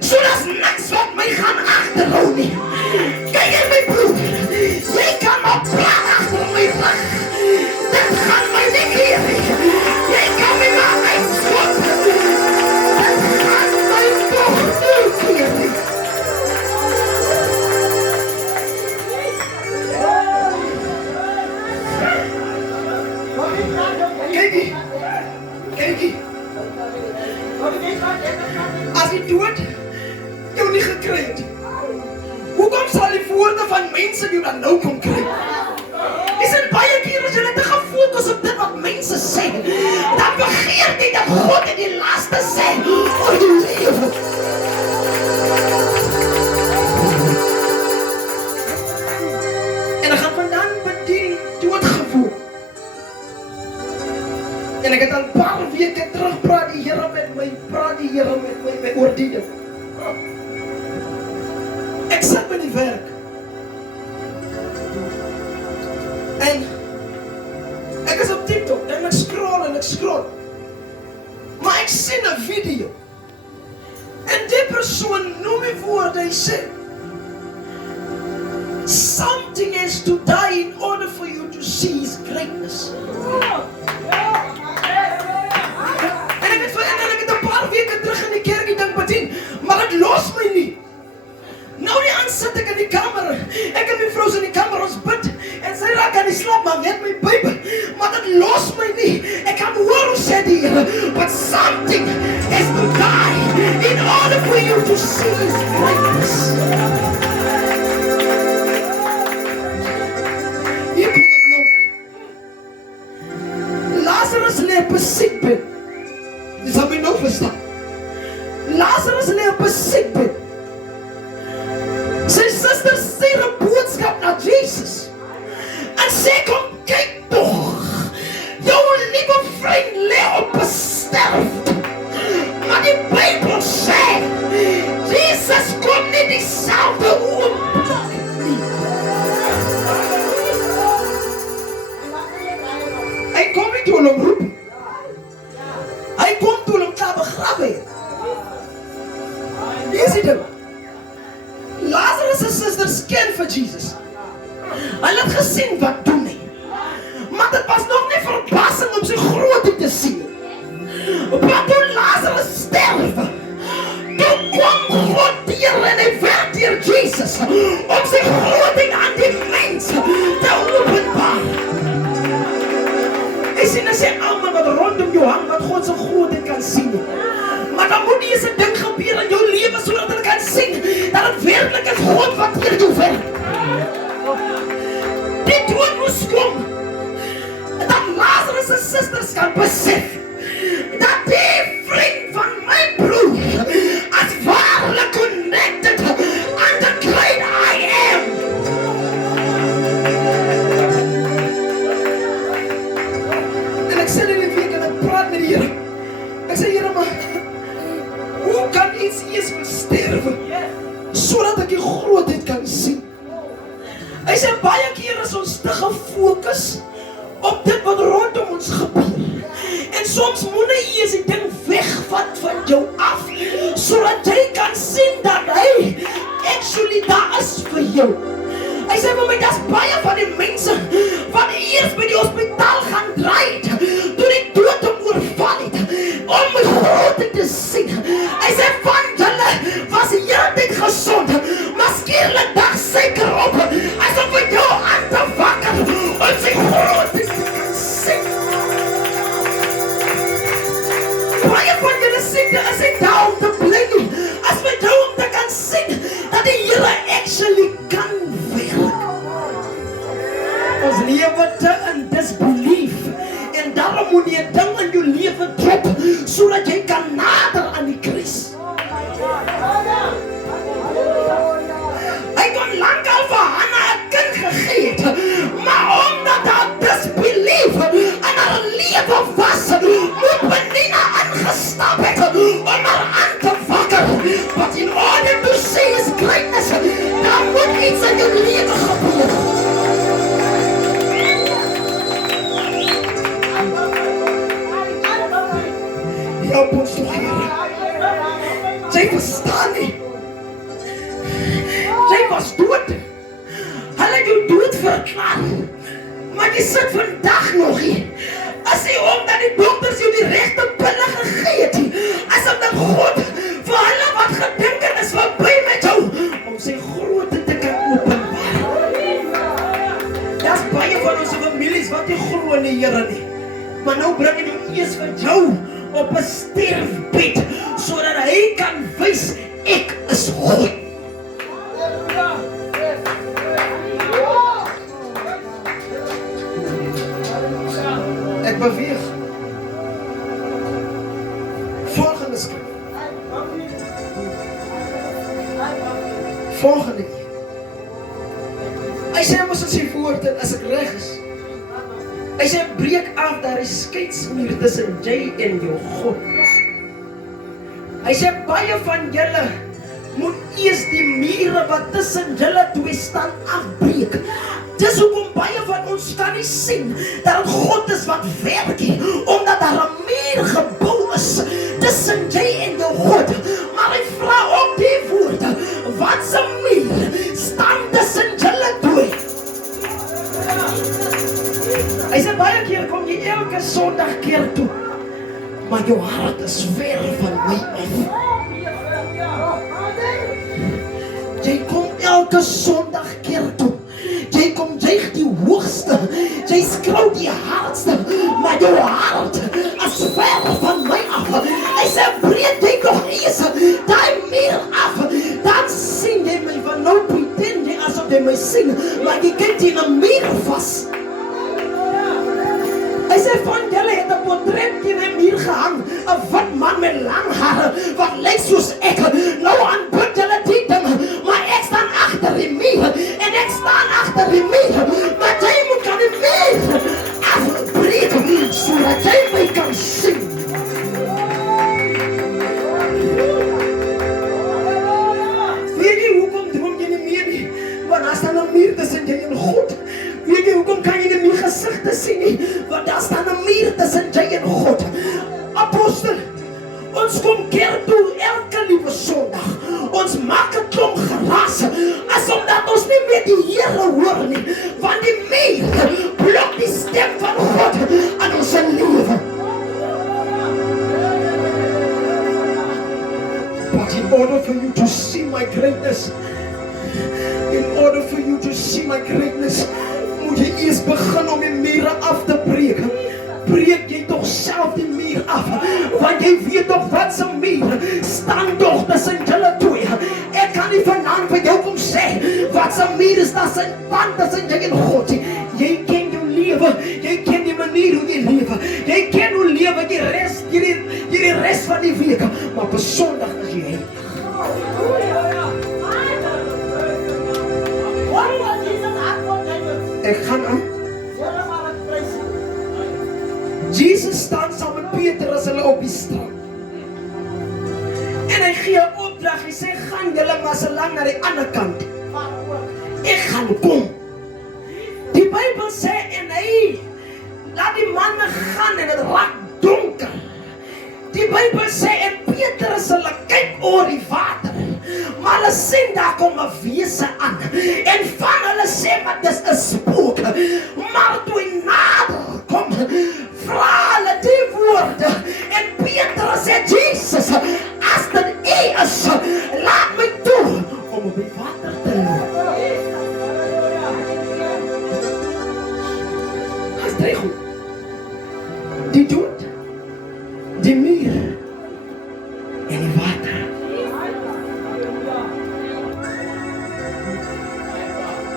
So dat niks wat my gaan achterhou nie. Kyk in my broer. Jy kan maar praat achter my rug. Dit gaan my nie keer nie. Jy kan my maar uitskot. Dit gaan my toch nie keer nie. Kykie. As die dood jou nie gekry het, hoekom sal die woorde van mense jou dan nou kom kry? Is dit baie keer as jy te gefokus op dit wat mense sê, dan begeer jy dat God in die laaste sê oor die lewe. En ek gaan vandaan bedien doodgevoel. En ek het al 'n paar weke terug praat die Here met my oor die ding. Ek sit by die werk. En ek is op TikTok en ek scroll. Maar ek sien 'n video. En die persoon noem die woorde, hy sê, something has to die in order for you to see his greatness. En ek het 'n paar weke terug in die kerk die ding bedien, maar dit los my nie. Nou die aan sit ek in die kamer, ek en my vrou is in die kamer, ons bid, en sy raak aan die slaap, maar net my Bybel, maar dit los my nie. Ek kan hoor hoe sê die Here, but something has to die in order for you to see his greatness. Hier kom ek nou. Lazarus lê besiek bed. verstaan. Lazarus lê op 'n siekbed. Sy suster stuur 'n boodskap na Jesus. En sê, kom kyk tog. Jou liewe vriend lê op 'n sterfte. Maar die Bybel sê, Jesus kom nie dieselfde oomblik nie. Hy kom nie toe hom roep. Hy kom toe hom klaar begrawe het. Is dit hem? Lazarus se susters ken vir Jesus. Hulle het gesien wat doen hy. Maar dit was nog nie verbasing om sy grootheid te sien. Maar toe Lazarus sterf, toe kwam God deur en hy werd deur Jesus om sy grootheid aan die mens te openbaar. Hy sien as jy almal wat rondom jou hang wat God se grootheid kan sien. Maar dan moet nie eens 'n ding gebeur in jou lewe sodat hulle kan sien dat dit werklik is God wat hier toe werk. Die dood moes kom. Dat Lazarus se susters kan besef dat die vriend van my broer as waarlik connected aan the great I am. En ek sê in die week en ek praat met die Here. Ek sê, Here, maar hoe kan iets eers sterwe sodat ek die grootheid kan sien? Hy sê baie keer is ons te gefokus op dit wat rondom ons gebeur. En soms moet jy eers die ding wegvat van jou af sodat jy kan sien dat hy actually daar is vir jou. Hy sê vir my, daar's baie van die mense wat eers by die hospitaal gaan draai het, toe die dood hom oorval het, om my grootheid te sien. Hy sê van julle was heeltyd gesond, maar skielik dag seker op, asof vir jou aan te wakker, om sy grootheid te kan sien. Baie van julle siekte is nie daar om te bly nie, as vir jou om te kan sien, dat die Here actually kan werk. Ons lewe te in disbelief, en daarom moet jy 'n ding in jou lewe drop, sodat jy kan nader aan die Christus. Hy kon lankal vir Hanna 'n kind gegee het, maar omdat haar disbelief in haar lewe was, moet Penina aangestap het om haar aan te wakker. But in order to see his greatness, daar moet iets in jou lewe gebeur. Help ons toch, Here. Sy verstaan nie. Sy was dood. Hulle het jou dood verklaar. Maar jy sit vandag nog hier. As jy omdat die dokters jou die regte pille gegee het, asof dat God vir hulle wat gedink het is verby met jou, om sy grootheid te kan openbaar. Daar's baie van ons families wat nie glo in die Here nie. Maar nou bring hy jou eers vir jou op 'n sterfbed, sodat hy kan wys, ek is God. Ek beweeg. Volgende skrif. Volgende keer. Hy sê mos in sy woord, en as ek reg is, hy sê breek af daar is skeidsmuur tussen jy en jou God. Hy sê baie van julle moet eers die mure wat tussen julle twee staan afbreek. Dis hoekom baie van ons kan nie sien dat God is wat werk, omdat daar 'n muur gebou is tussen jy en jou God. Maar hy vra ook die woord, wat 'n muur staan tussen julle twee? Hy sê baie keer kom jy elke Sondag kerk toe, maar jou hart is ver van my af. Jy kom elke Sondag kerk toe, jy kom juig die hoogste, jy skrou die hardste, maar jou hart is ver van my af. Hy sê breek jy nog eers daai muur af, dan sien jy my, van nou pretend jy asof jy my sien, maar jy kyk teen 'n muur vas. Hy sê van julle het 'n portret teen 'n muur gehang, 'n wit man man met lang hare wat lyk soos ek. Nou aanbid hulle die ding, maar ek staan agter die muur en ek staan agter die muur. Maar jy moet kan die muur afbreek sodat jy my kan sien. Weet jy hoekom droom jy nie meer nie? Want daar staan 'n muur tussen jy en God. Weet jy hoekom kan jy nie meer gesigte sien nie? Want daar staan 'n muur tussen jy en God. Apostel, ons kom kerk toe elke liewe Sondag. Ons maak 'n klomp geraas, as omdat ons nie meer die Here hoor nie. Want die muur blok die stem van God aan ons lewe. But in order for you to see my greatness, moet jy eers begin om die mure af te breek. Breek jy toch self die muur af, want jy weet toch wat se muur staan toch tussen julle twee. Ek kan nie vanaand vir jou kom sê wat se muur is tussen jy en God. Jy ken jou lewe, jy ken die manier hoe jy lewe, jy ken hoe lewe die res van die week, maar op 'n Sondag is jy heilig. Ek gaan aan. Jesus staan saam met Petrus hulle op die strand. En hy gee 'n opdrag, hy sê gaan julle maar so lank na die ander kant. Ek gaan kom. Die Bybel sê en hy laat die manne gaan en dit raak donker. Die Bybel sê en Petrus hulle kyk oor die water. Maar hulle sien daar kom 'n wese aan. En van hulle sê maar dis 'n spook. Maar toe hy nader kom, vra hulle die woorde. En Petrus sê, Jesus, as dit U is, laat my toe om op die water te loop. As dit goed. Die dood, die muur en die water.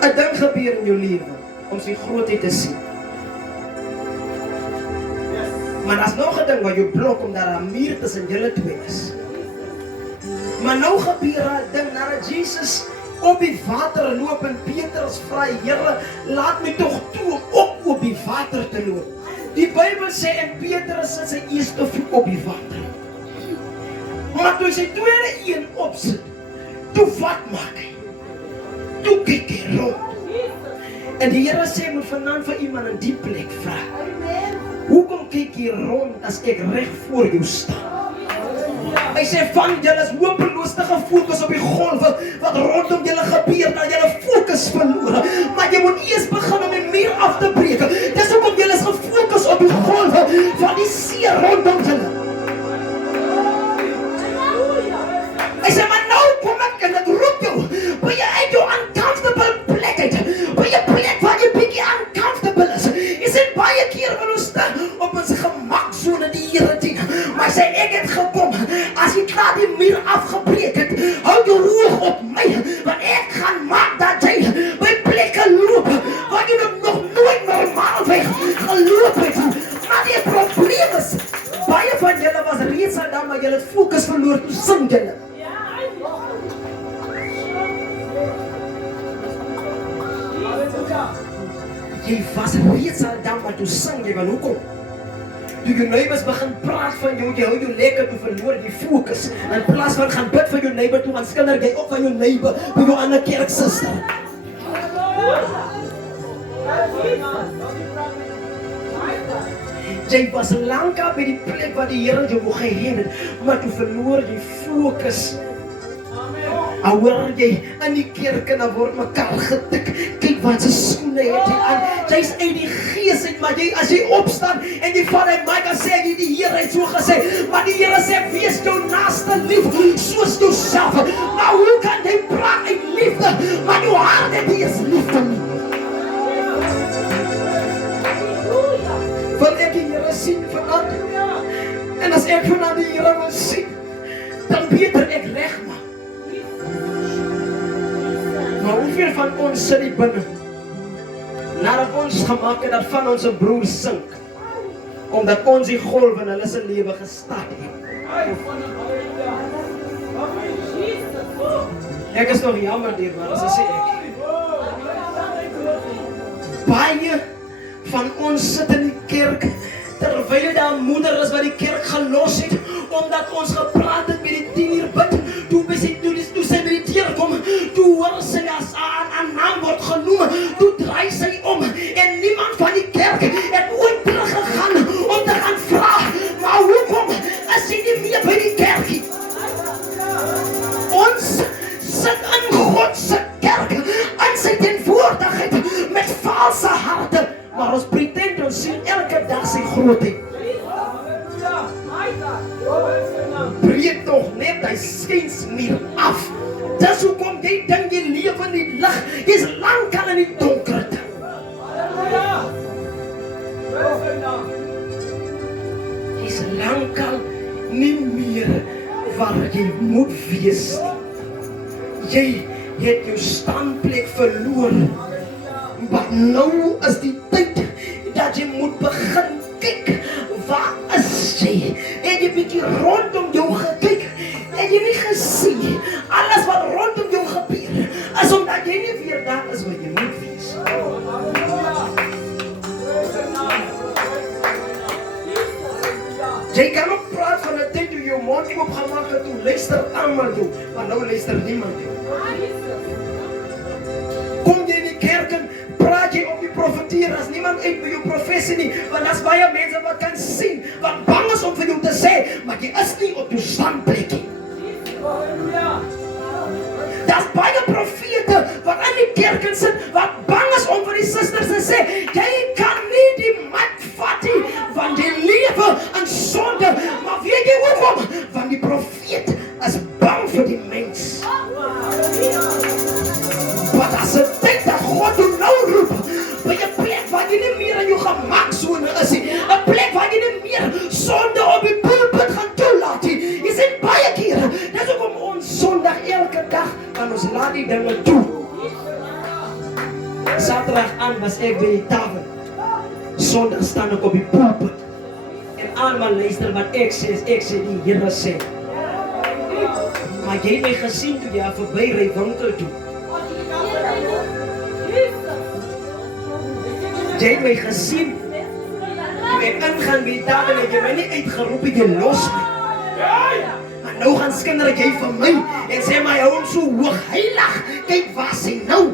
'n Ding gebeur in jou lewe om sy grootheid te sien. Maar daar's nog 'n ding wat jou blok omdat daar 'n muur tussen julle twee is. Maar nou gebeur 'n ding nadat Jesus op die water loop en Petrus vra, Here, laat my tog toe om ook op die water te loop. Die Bybel sê en Petrus sit sy eerste voet op die water. Maar toe sy tweede een opsit, toe wat maak hy? Toe kyk hy rond. En die Here sê moet vanaand vir iemand in die plek vra. Hoekom kyk jy rond as ek reg voor jou staan? Hy sê van julle is hopeloos te gefokus op die golwe wat rondom julle gebeur, dat julle fokus verloor. Maar jy moet eers begin om die muur af te breek. Dis hoekom julle is gefokus op die golwe van die see rondom julle. Hy sê maar nou kom ek en ek roep jou. By jy uit jou uncomfortable plek uit. By jy plek waar jy bietjie uncomfortable is. Jy sê baie keer wil ons staan op ons gemaksone die Here dien. Maar sê ek het gekom. As jy klaar die muur afgebreek het, hou jou oog op my. Want ek gaan maak dat jy by plekke loop waar jy nog nooit normaalweg geloop het. Maar die probleem is, baie van julle was reeds al dan, maar julle het fokus verloor, toe sing julle. Jy was reeds al dan, maar toe sing jy, want hoekom? Toe jou neighbors begin praat van jou, jy hou jou lekker, toe verloor die fokus. In plaas van gaan bid vir jou neighbor, toe gaan skinder jy op van jou neighbor, vir jou ander kerksuster. Jy was lanka by die plek waar die Here jou wou geheen het, maar toe verloor jy fokus. Hoor jy, in die kerk en dan word mekaar getik. Kyk wat sy skoene het jy aan. Jy's uit die gees uit, maar as jy opstaan en jy vat uit my, dan sê jy die Here het so gesê. Maar die Here sê, wees jou naaste lief, soos jouself. Nou hoe kan jy praat uit liefde, maar jou hart het nie eens liefde nie. Wil ek die Here sien vanavond? En as ek vanavond die Here wil sien, dan beter ek reg maak. Maar hoeveel van ons sit die binne, nadat ons gemaak het dat van ons broers sink, omdat ons die golf in hulle se lewe gestart het. Ek is nog jammer dierbaar, as sê ek. Baie van ons sit in die kerk terwyl daar 'n moeder is wat die kerk gelos het omdat ons gepraat het met die 10 uur bid. Toe sy by die deur kom, toe hoor sy as 'n naam word genoem, toe draai sy om en niemand van die kerk het ooit teruggegaan om te gaan vra, maar hoekom is sy nie meer by die kerk nie? Ons sit in God se kerk in sy teenwoordigheid met valse harte, maar ons pretend ons sien elke dag sy grootheid. Breek tog net hy skynsmuur af. Dis hoekom jy dink jy lewe in die lig, jy's lankal in die donkerte. Jy's lankal nie meer waar jy moet wees nie. Jy het jou standplek verloor. Maar nou is die tyd dat jy moet begin kyk. Waar is jy? Het jy bietjie rondom jou gekyk? Het jy nie gesien alles wat rondom jou gebeur is omdat jy nie weer daar is waar jy moet wees? Jy kan ook praat van 'n tyd toe jou mond oopgemaak het, toe luister almal toe, maar nou luister niemand toe. Kom jy in die kerk en praat jy op die profeteer as niemand uit by jou professie nie, want as baie mense wat kan sien, wat bang is om vir jou te sê, maar jy is nie op jou standplek nie. Daar's baie profete wat in die kerk sit, wat bang is om vir die susters te sê, jy kan nie die mat vat nie, want jy lewe in sonde, maar weet jy hoekom? Want die profeet is bang vir die mens. Want as 'n tyd dat God jou nou roep, by 'n plek waar jy nie meer in jou gemaksone is nie, 'n plek waar jy nie meer sonde op die pulpit gaan toelaat nie. Jy sien baie kere, dis hoekom ons Sondag elke dag aan ons laat die dinge toe. Saterdag aan was ek by die tafel. Sondag staan ek op die pulpit. En almal luister wat ek sê die Here sê. Maar jy het my gesien toe jy verby ry winkel toe. Jy het my gesien toe ek ingaan by die tafel en jy my nie uitgeroep het, jy los my. Maar nou gaan skinder jy vir my en sê my hou hom so hoog heilig. Kyk waar sy nou.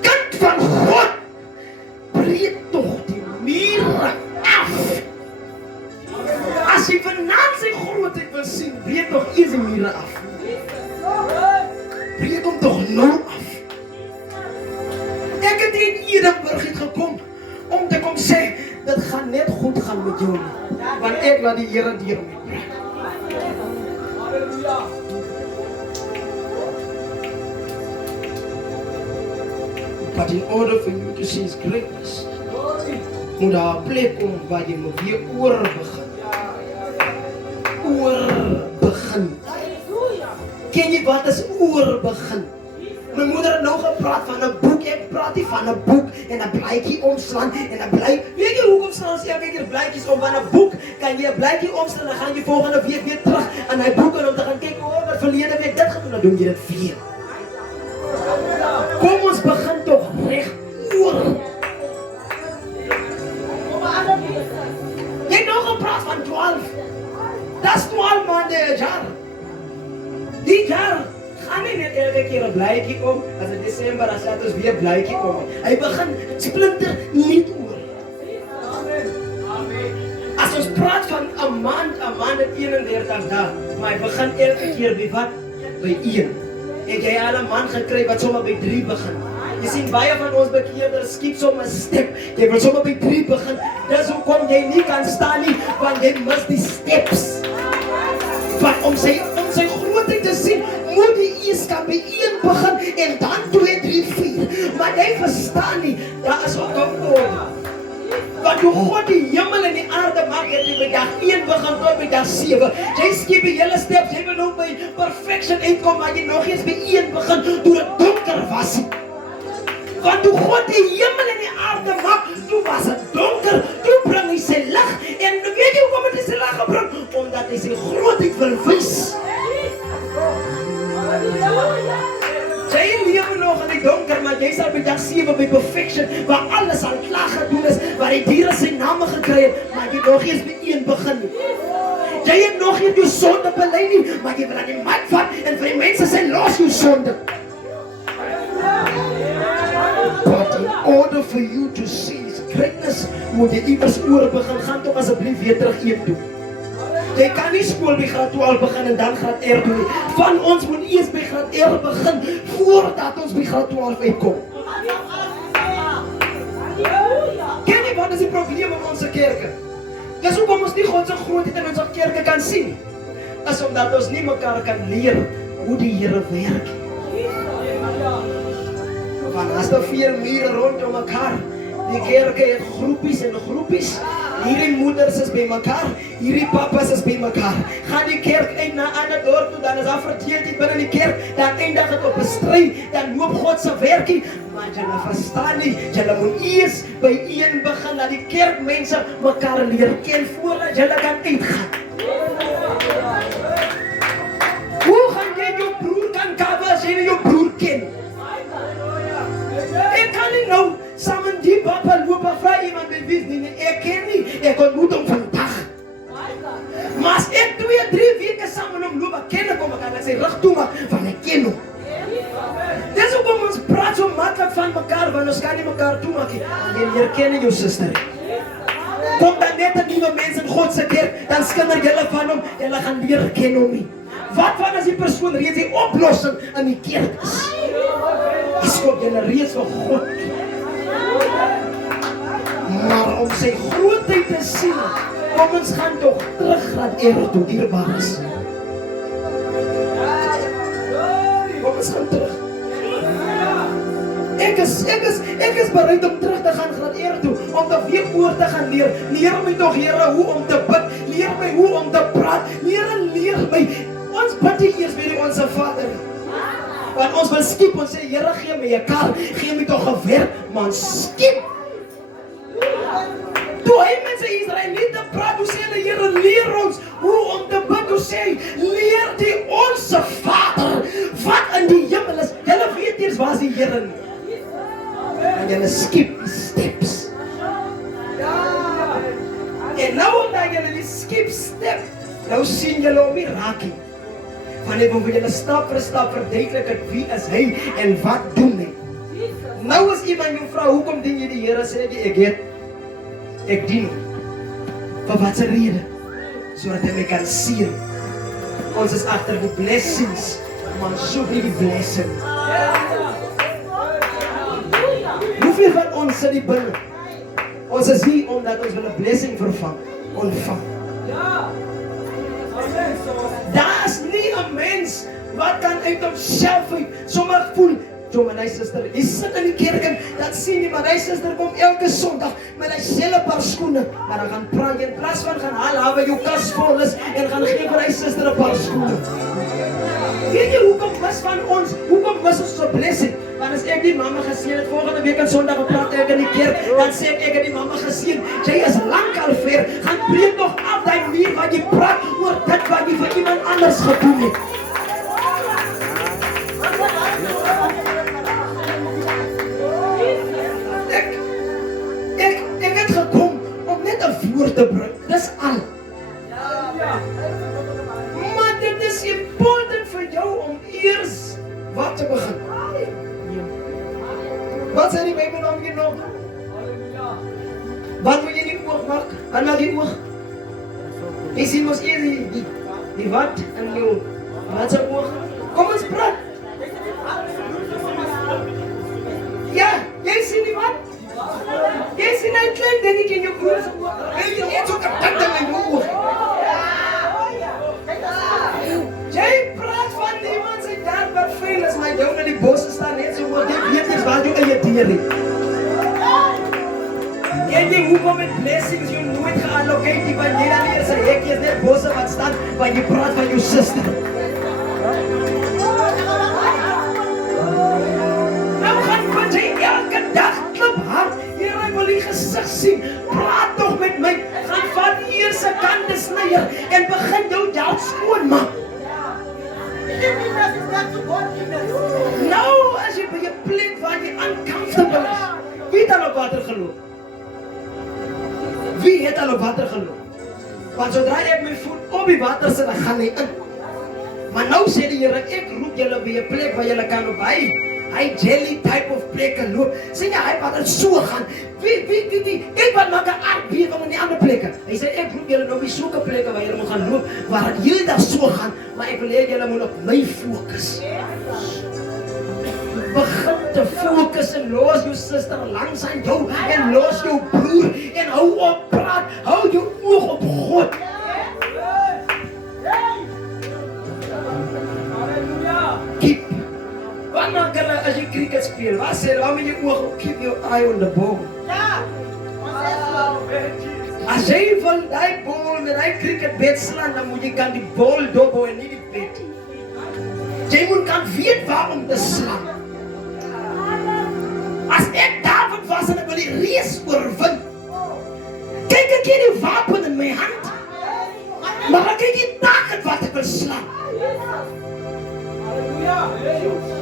Kind van God, breek tog die mure af. As jy vanaand sy grootheid wil sien, breek tog eers die mure af. Breek hom tog nou af. Ek het in Edenburg gekom om te kom sê, dit gaan net goed gaan met jou nie, want ek laat die Here deur my praat. But in order for you to see His greatness, moet daar 'n plek kom waar jy moet weer oor begin. Oor begin. Ken jy wat is oor begin? My moeder het nou gepraat van 'n boek. Ek praat nie van 'n boek en 'n blaadjie omslaan en 'n bly. Weet jy hoekom slaan ons elke keer blaadjies om? Van 'n boek kan jy 'n blaadjie omslaan en dan gaan jy volgende week weer terug aan daai boek en om te gaan kyk, o, wat verlede week dit gedoen, dan doen jy dit weer. Kom ons begin tog reg oor. Jy het nou gepraat van 12. That's 12 maande 'n jaar. Die jaar gaan nie net elke keer 'n blaadjie om, as in Desember as dit ons weer blaadjie om. Hy begin splinter nuut oor. As ons praat van 'n maand het 31 dae, maar hy begin elke keer by wat? By 1. Het jy al 'n maand gekry wat sommer by 3 begin? Jy sien baie van ons bekeerders skiep sommer 'n step. Jy wil sommer by 3 begin. Dis hoekom jy nie kan staan nie, want jy mis die steps. Want om sy grootheid te sien, moet jy eers kan by 1 begin en dan 2, 3, 4. Maar jy verstaan nie, daar is ook 'n orde. Want hoe God die hemel en die aarde maak, het jy by dag 1 begin tot by dag 7. Jy skiep die hele steps, jy wil nou by perfection uitkom, maar jy nog eens by 1 begin, toe dit donker was. Want toe God die hemel en die aarde maak, toe was het donker, toe bring hy sy lig. En weet jy hoekom het hy sy lig gebring? Omdat hy sy grootheid wil wys. Jy lewe nog in die donker, maar jy sal by dag 7 by perfection, waar alles al klaar gedoen is, waar die diere sy name gekry het, maar jy nog eens by een begin nie. Jy het nog nie jou sonde bely nie, maar jy wil aan die mat vat en vir die mense sê, los jou sonde. But in order for you to see his greatness, moet jy iewers oor begin, gaan toch asseblief weer terug een toe. Jy kan nie skool by graad 12 begin en dan graad R doen nie. Van ons moet eers by graad R begin, voordat ons by graad 12 uitkom. Ken jy wat is die probleem in onze kerke? Dis hoekom ons nie God se grootheid in ons kerke kan sien. Is omdat ons nie mekaar kan leer hoe die Here werk. Want as daar 4 mure rondom mekaar, die kerke het groepies en groepies. Hierdie moeders is by mekaar, hierdie papas is by mekaar. Gaan die kerk uit na 'n ander dorp toe, dan is daar verdeeldheid binne die kerk, dan eindig dit op 'n stryd, dan loop God se werkie. Maar julle verstaan nie, julle moet eers by een begin, dat die kerkmense mekaar leer ken voordat julle kan uitgaan. Hoe gaan jy jou broer kan cover as jy nie jou broer ken? Ek kan nie nou saam in die papa loop en vra iemand by wie nie, ek ken nie, ek ontmoet hom vandag. Maar as ek 2, 3 weke saam met hom loop, ek ken ek hom, ek kan sy rug toe maak, want ek ken hom. Dis hoekom ons praat so makkelijk van mekaar, want ons kan nie mekaar toemaak nie. Jy leer ken jou suster. Kom dan net 'n nuwe mens in God se kerk, dan skinder julle van hom, julle gaan leer ken hom nie. Wat van as die persoon reeds die oplossing in die kerk is? As kom julle reeds vir God. Maar om sy grootheid te sien, kom ons gaan toch terug graad R toe, dierbares. Kom ons gaan terug. Ek is bereid om terug te gaan graad R toe, om te weer oor te gaan leer. Leer my toch, Here, hoe om te bid. Leer my hoe om te praat. Leer my. Ons bid nie eers by Onse Vader. Want ons wil skiep, ons sê, Here, gee my 'n kar, gee my toch 'n werk, man, skiep. Toe hy met sy Israeliete praat, hoe sê die Here, leer ons hoe om te bid, hoe sê hy, leer die Onse Vader, wat in die hemel is. Julle weet eers waar is die Here nie. En julle skip die steps. En nou omdat julle die skip step, nou sien julle om die raakie. Van ek wil vir julle stap vir stap verduidelik het wie is hy en wat doen hy. Nou as iemand jou vra, hoekom dien jy die Here, sê jy, ek dien hom. Vir wat se rede? Sodat hy my kan sien. Ons is agter die blessings, maar soek nie die blessing. Hoeveel van ons sit die binne? Ons is hier omdat ons wil 'n blessing ontvang. Daar is nie 'n mens wat kan uit homself uit sommer voel, maar my suster, jy sit in die kerk en dat sien jy, maar my suster kom elke Sondag met hy selfe paar skoene, maar dan gaan praat jy in plaas van gaan haal waar jou kas vol is en gaan gee vir hy suster 'n paar skoene. Weet jy hoekom mis van ons, hoekom mis ons so blessing? Want as ek die mamma gesien het, volgende week aan Sondag gepraat ek in die kerk, dan sê ek het die mamma gesien, jy is lang al ver, gaan breek nog af die muur wat jy praat oor dit wat jy vir iemand anders gedoen het. Ek het gekom om net 'n woord te bring, dis al. Maar dit is important vir jou om eers wat te begin. Wat sê die Bybel dan hier nog? Wat moet jy nie oog maak? En na die oog. Jy sien ons eers die wat in jou wat se oog. Kom ons praat. Ja, jy sien die wat? Jy sien hy klein dingetjie in jou oog se oog. Jy het ook 'n punt in jou oog. Jy praat van iemand se daar wat veel is, maar jou in die bosse staan net so oor, jy weet nie waar jou eie dier het. En jy hoekom met blessings jy nooit geallocate die want jy dan eers 'n hekkie is net bosse wat staan, want jy praat van jou suster. Nou gaan jy elke dag klip hard, Here, ek wil die gesig sien, praat toch met my, gaan van eers 'n kante snyer en begin jou Wie het al op water geloop? Want zodra ek my voet op die water sit, dan gaan hy in. Maar nou sê die Here, ek roep julle by 'n plek waar julle kan op hy jelly type of plekke loop. Sien jy, hy wat het so gaan. Wie, kyk wat maak 'n aardbewing in die ander plekke. Hy sê, ek roep julle nou by sulke plekke waar julle moet gaan loop, waar het hele dag so gaan, maar ek wil hê julle moet op my fokus. Begin te fokus en los jou suster langs aan jou en los jou broer en hou op praat, hou jou oog op God. Keep. Wat maak hulle as jy cricket speel? Wat sê hulle? Hou met jou oog op, keep your eye on the ball. As jy wil die bal met die cricket bat slaan, dan moet jy kan die bal dophou en nie die bat. Jy moet kan weet waarom te slaan. As ek David was en ek wil die reus oorwin, kyk ek hier die wapen in my hand, maar ek kyk die taak wat ek wil slaan.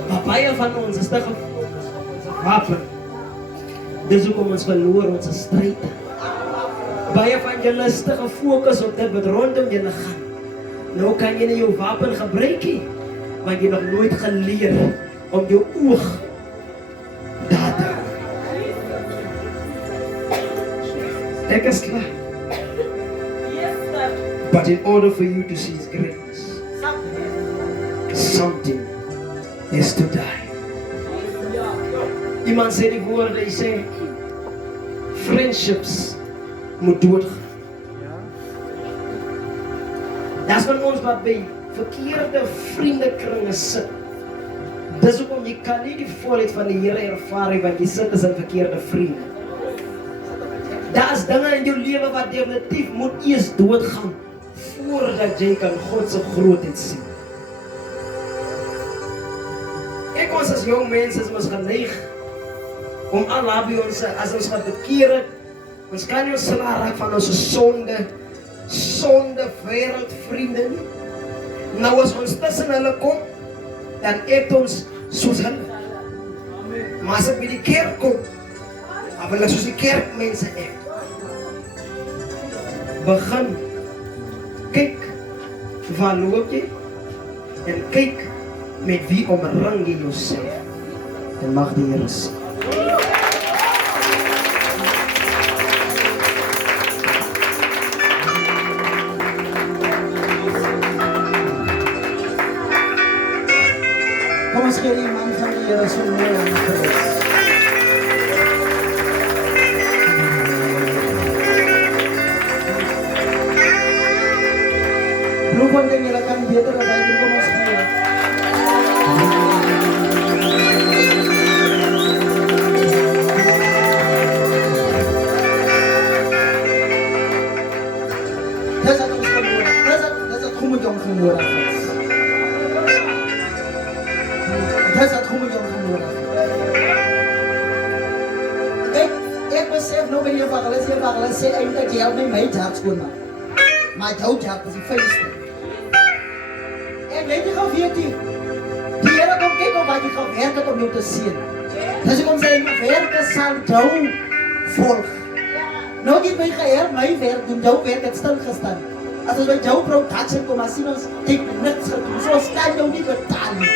Maar baie van ons is te gefokus op ons wapen. Dis hoekom ons verloor ons stryd. Baie van julle is te gefokus op dit wat rondom julle gaan. Nou kan jy nie jou wapen gebruik nie, want jy nog nooit geleer om jou oog daar te hou. Ek is klaar. But in order for you to see His greatness, something is to die. Iemand sê die woorde, hy sê, friendships moet doodgaan. Daar's van ons wat by verkeerde vriendekringe sit. Dis hoekom jy kan nie die volheid van die Here ervaar nie, want jy sit as 'n verkeerde vriend. Daar's dinge in jou lewe wat definitief moet eers doodgaan voordat jy kan God se grootheid sien. Ek ons as jong mense is ons geneig om al ons as ons gaan bekeer het, ons kan nie ons raak van ons sonde wêreldvriende nie. Nou as ons tussen hulle kom, dan eet ons soos hulle. Maar as ek by die kerk kom, dan wil ek soos die kerkmense eet. Begin, kyk, waar loop jy? En kyk, met wie omring jy jouself. En mag die Here sien. Kom ons gee die man van die Here so mooi aan Christus. Proef van ding, julle kan beter as hy kom ons gee. Dis wat ons genodig, dis wat goed met hom genodig is. Dis wat goed met hom genodig is. Ek besef nou by die evangelies sê eintlik jy help my taak skoonmaak. Maar jou taak is die feeste. En weet jy gou weet jy, die Here kom kyk op wat jy gewerk het om jou te sien. Dis hoekom sê hy, werke sal jou volg. Nou het my geheer, my werk doen, jou werk het stilgestaan. As ons by jou production kom, as sien ons, ek niks gedoen, so ons kan jou nie betaal nie.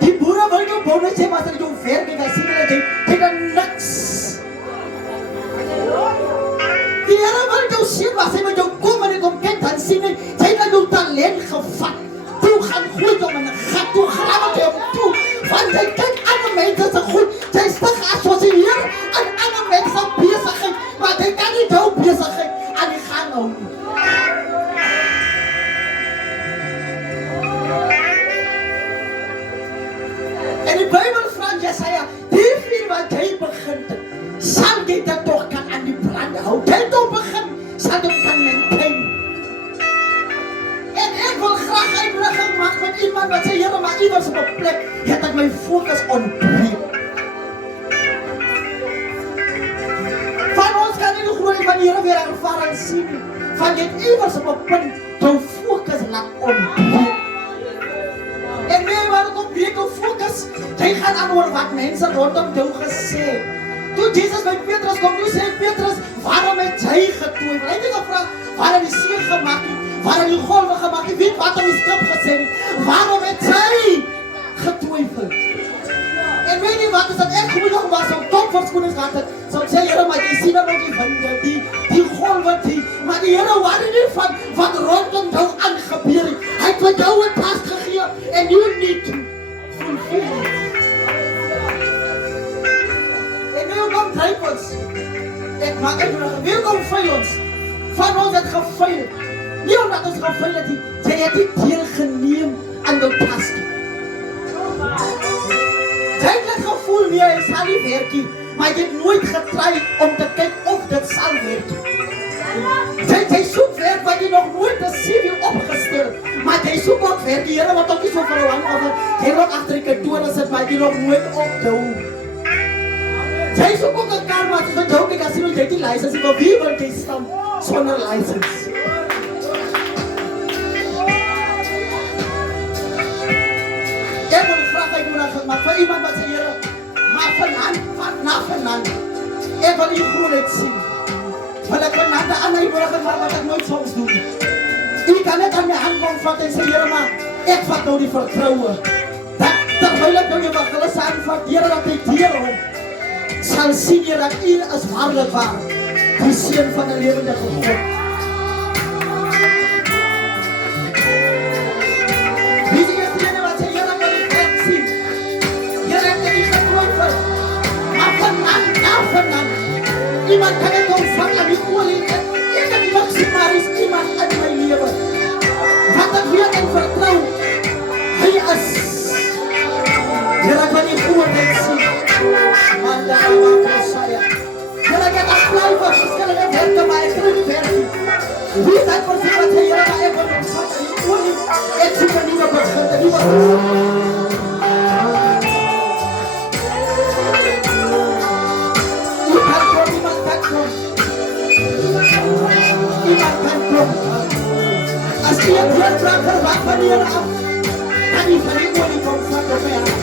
Die boere wil jou bonus hê, maar as jy jou werk het, dan sien hulle, jy kan niks. Die Here wil jou sien, maar as hy met jou kom en hy kom kyk, dan sien hy, jy kan jou talent gevat. Toe gaan goed om in 'n gat, toe grawe jy om toe, want jy kyk ander mense se goed, jy stig assosieer aan ander mense besigheid, maar jy kan nie jou besigheid aan die gang hou nie. En die Bybel vra Jesaja, die vuur wat jy begin het, sal jy dit toch kan aan die brand hou. Jy toch begin, sal jy kan maintain. En ek wil graag uitbreking maak met iemand wat sê, Here, maar iewers op 'n plek het ek my fokus ontbreek. Van ons kan nie die groei van die Here weer ervaring sien nie. Van jy het iewers op 'n punt jou fokus laat ontbreek. En nee, waarom ontbreek jou fokus? Jy gaan aan oor wat mense rondom jou gesê. Toe toe Jesus by Petrus kom, toe sê Petrus, waarom het jy getwyfel? Hy het nie gevra, waar het die see gemaak nie, waar het die golwe gemaak nie, weet wat op die skip gesê nie, waarom het jy getwyfel? En weet nie wat is dat ek gemoedig was om top van skoene gehad het, so sê Here, maar jy sien nou die winde, die golwe, maar die Here worry nie van wat rondom jou aangebeur het. Hy het vir jou 'n taak gegee and you need to fulfill it. En nou kom dryf ons. Ek maak het nog, wie kom veil ons? Van ons het geveil. Nie omdat ons geveil het, jy het nie deelgeneem aan die taak. Jy het net gevoel, nee, hy sal nie werk nie, maar jy het nooit getry om te kyk of dit sal werk. Jy soek werk wat jy nog nooit 'n CV opgestel, maar jy soek ook werk, die Here wat ook nie so verlang of jy ook agter die kantoor sit, maar jy nog nooit opdou. Jy soek ook 'n kar wat jy jou kyk as jy nog nie lisensie het, wie wil jy staan sonder lisensie? Ek wil vraag ek moet maar vir iemand wat sê Here, maar vanaand, ek wil u grootheid sien. Want ek kan net aan my woorde maar wat ek nooit soms doen. U kan net aan my hand kom vat en sê Here, maar ek vat nou die vertroue. Dat terwyl ek nou jou bagalles aanvat, Here, dat ek deur hom sal sien Here, dat u is waarlik waar, die seun van 'n lewende God. Wie is die ene wat sê Here, kan ek werk sien? Here, ek het nie getwyfel. Maar vanaand, iemand kan het ontvang aan die olie. Ek het nog sien, maar is iemand in my lewe wat ek weet en vertrou. Hy is. Here, kan die oorheid sien. Man, daar wat ons sê. Here, ek het afblijf wat verskillende werke, maar ek kry nie werk nie. Wie is dat persoon wat sê, Here, maar ek word ontvang aan die olie. Ek soek 'n nuwe begin, 'n nuwe begin. Iemand kan kom. As jy 'n groot vraag verwag van die Here af, kan jy van die olie kom vat op my hand.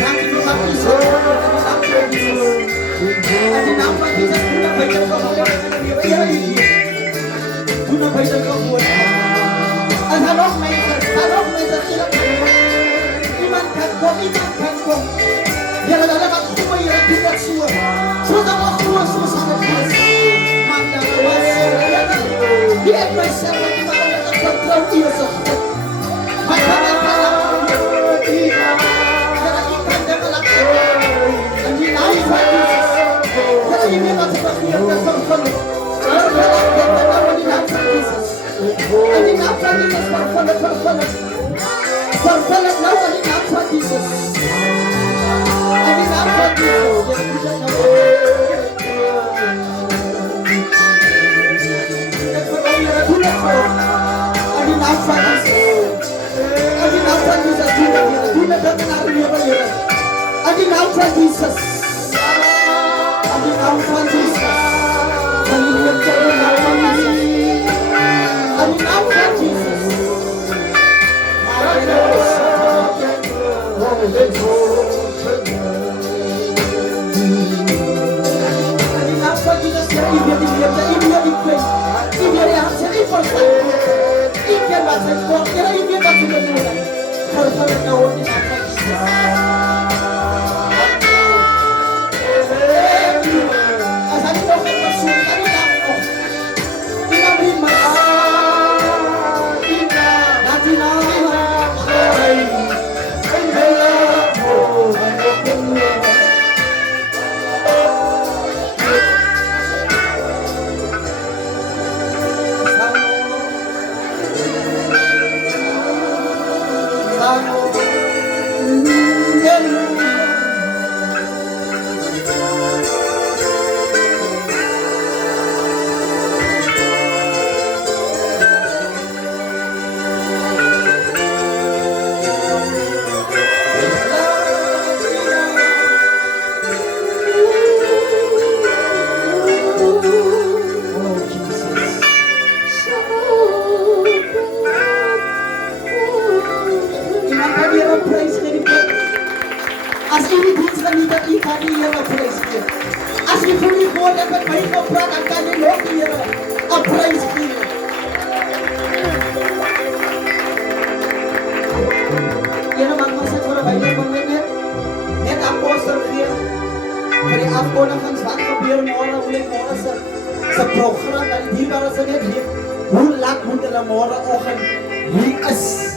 Dank u wel, Jesus. En die naam van Jesus, doe dat bij jou gewoon. Doe dat bij jou gewoon. En dan nog mensen, iemand kan komen. Jullie willen wat goed, jullie doen dat zo. Zo dan wat goed, zo zal het wees. Maar dan was die heeft mijzelf met die mannen dat vertrouwt hier zo goed. Maar kan het wel aan die kan de wel aan en die naam van Jezus. Jullie weet wat ze begrijpen, dat is van ons. En die naam van Jezus. En die naam van Jezus vervullen. Vervul het nou in die naam van Jezus. En die naam van Jezus. Ik verwonder het hoe het gaat. En die naam van Jezus. En die naam van Jezus. Doe dat naar de Heer. En die naam van Jezus. En die naam van Jezus. En die naam van Jezus. En die naam van Jezus. Thank you. kan die Here prys gee. As jy vir my gehoor het met my gepraat, dan kan jy nog die Here 'n prys gee. Here maak ons dit vir 'n baie mooi net apostel gee vir die afkondigings wat gebeur môre, hoe lyk môre se program, dat die dierbare se net weet, hoe laat moet hulle môreoggend hier is.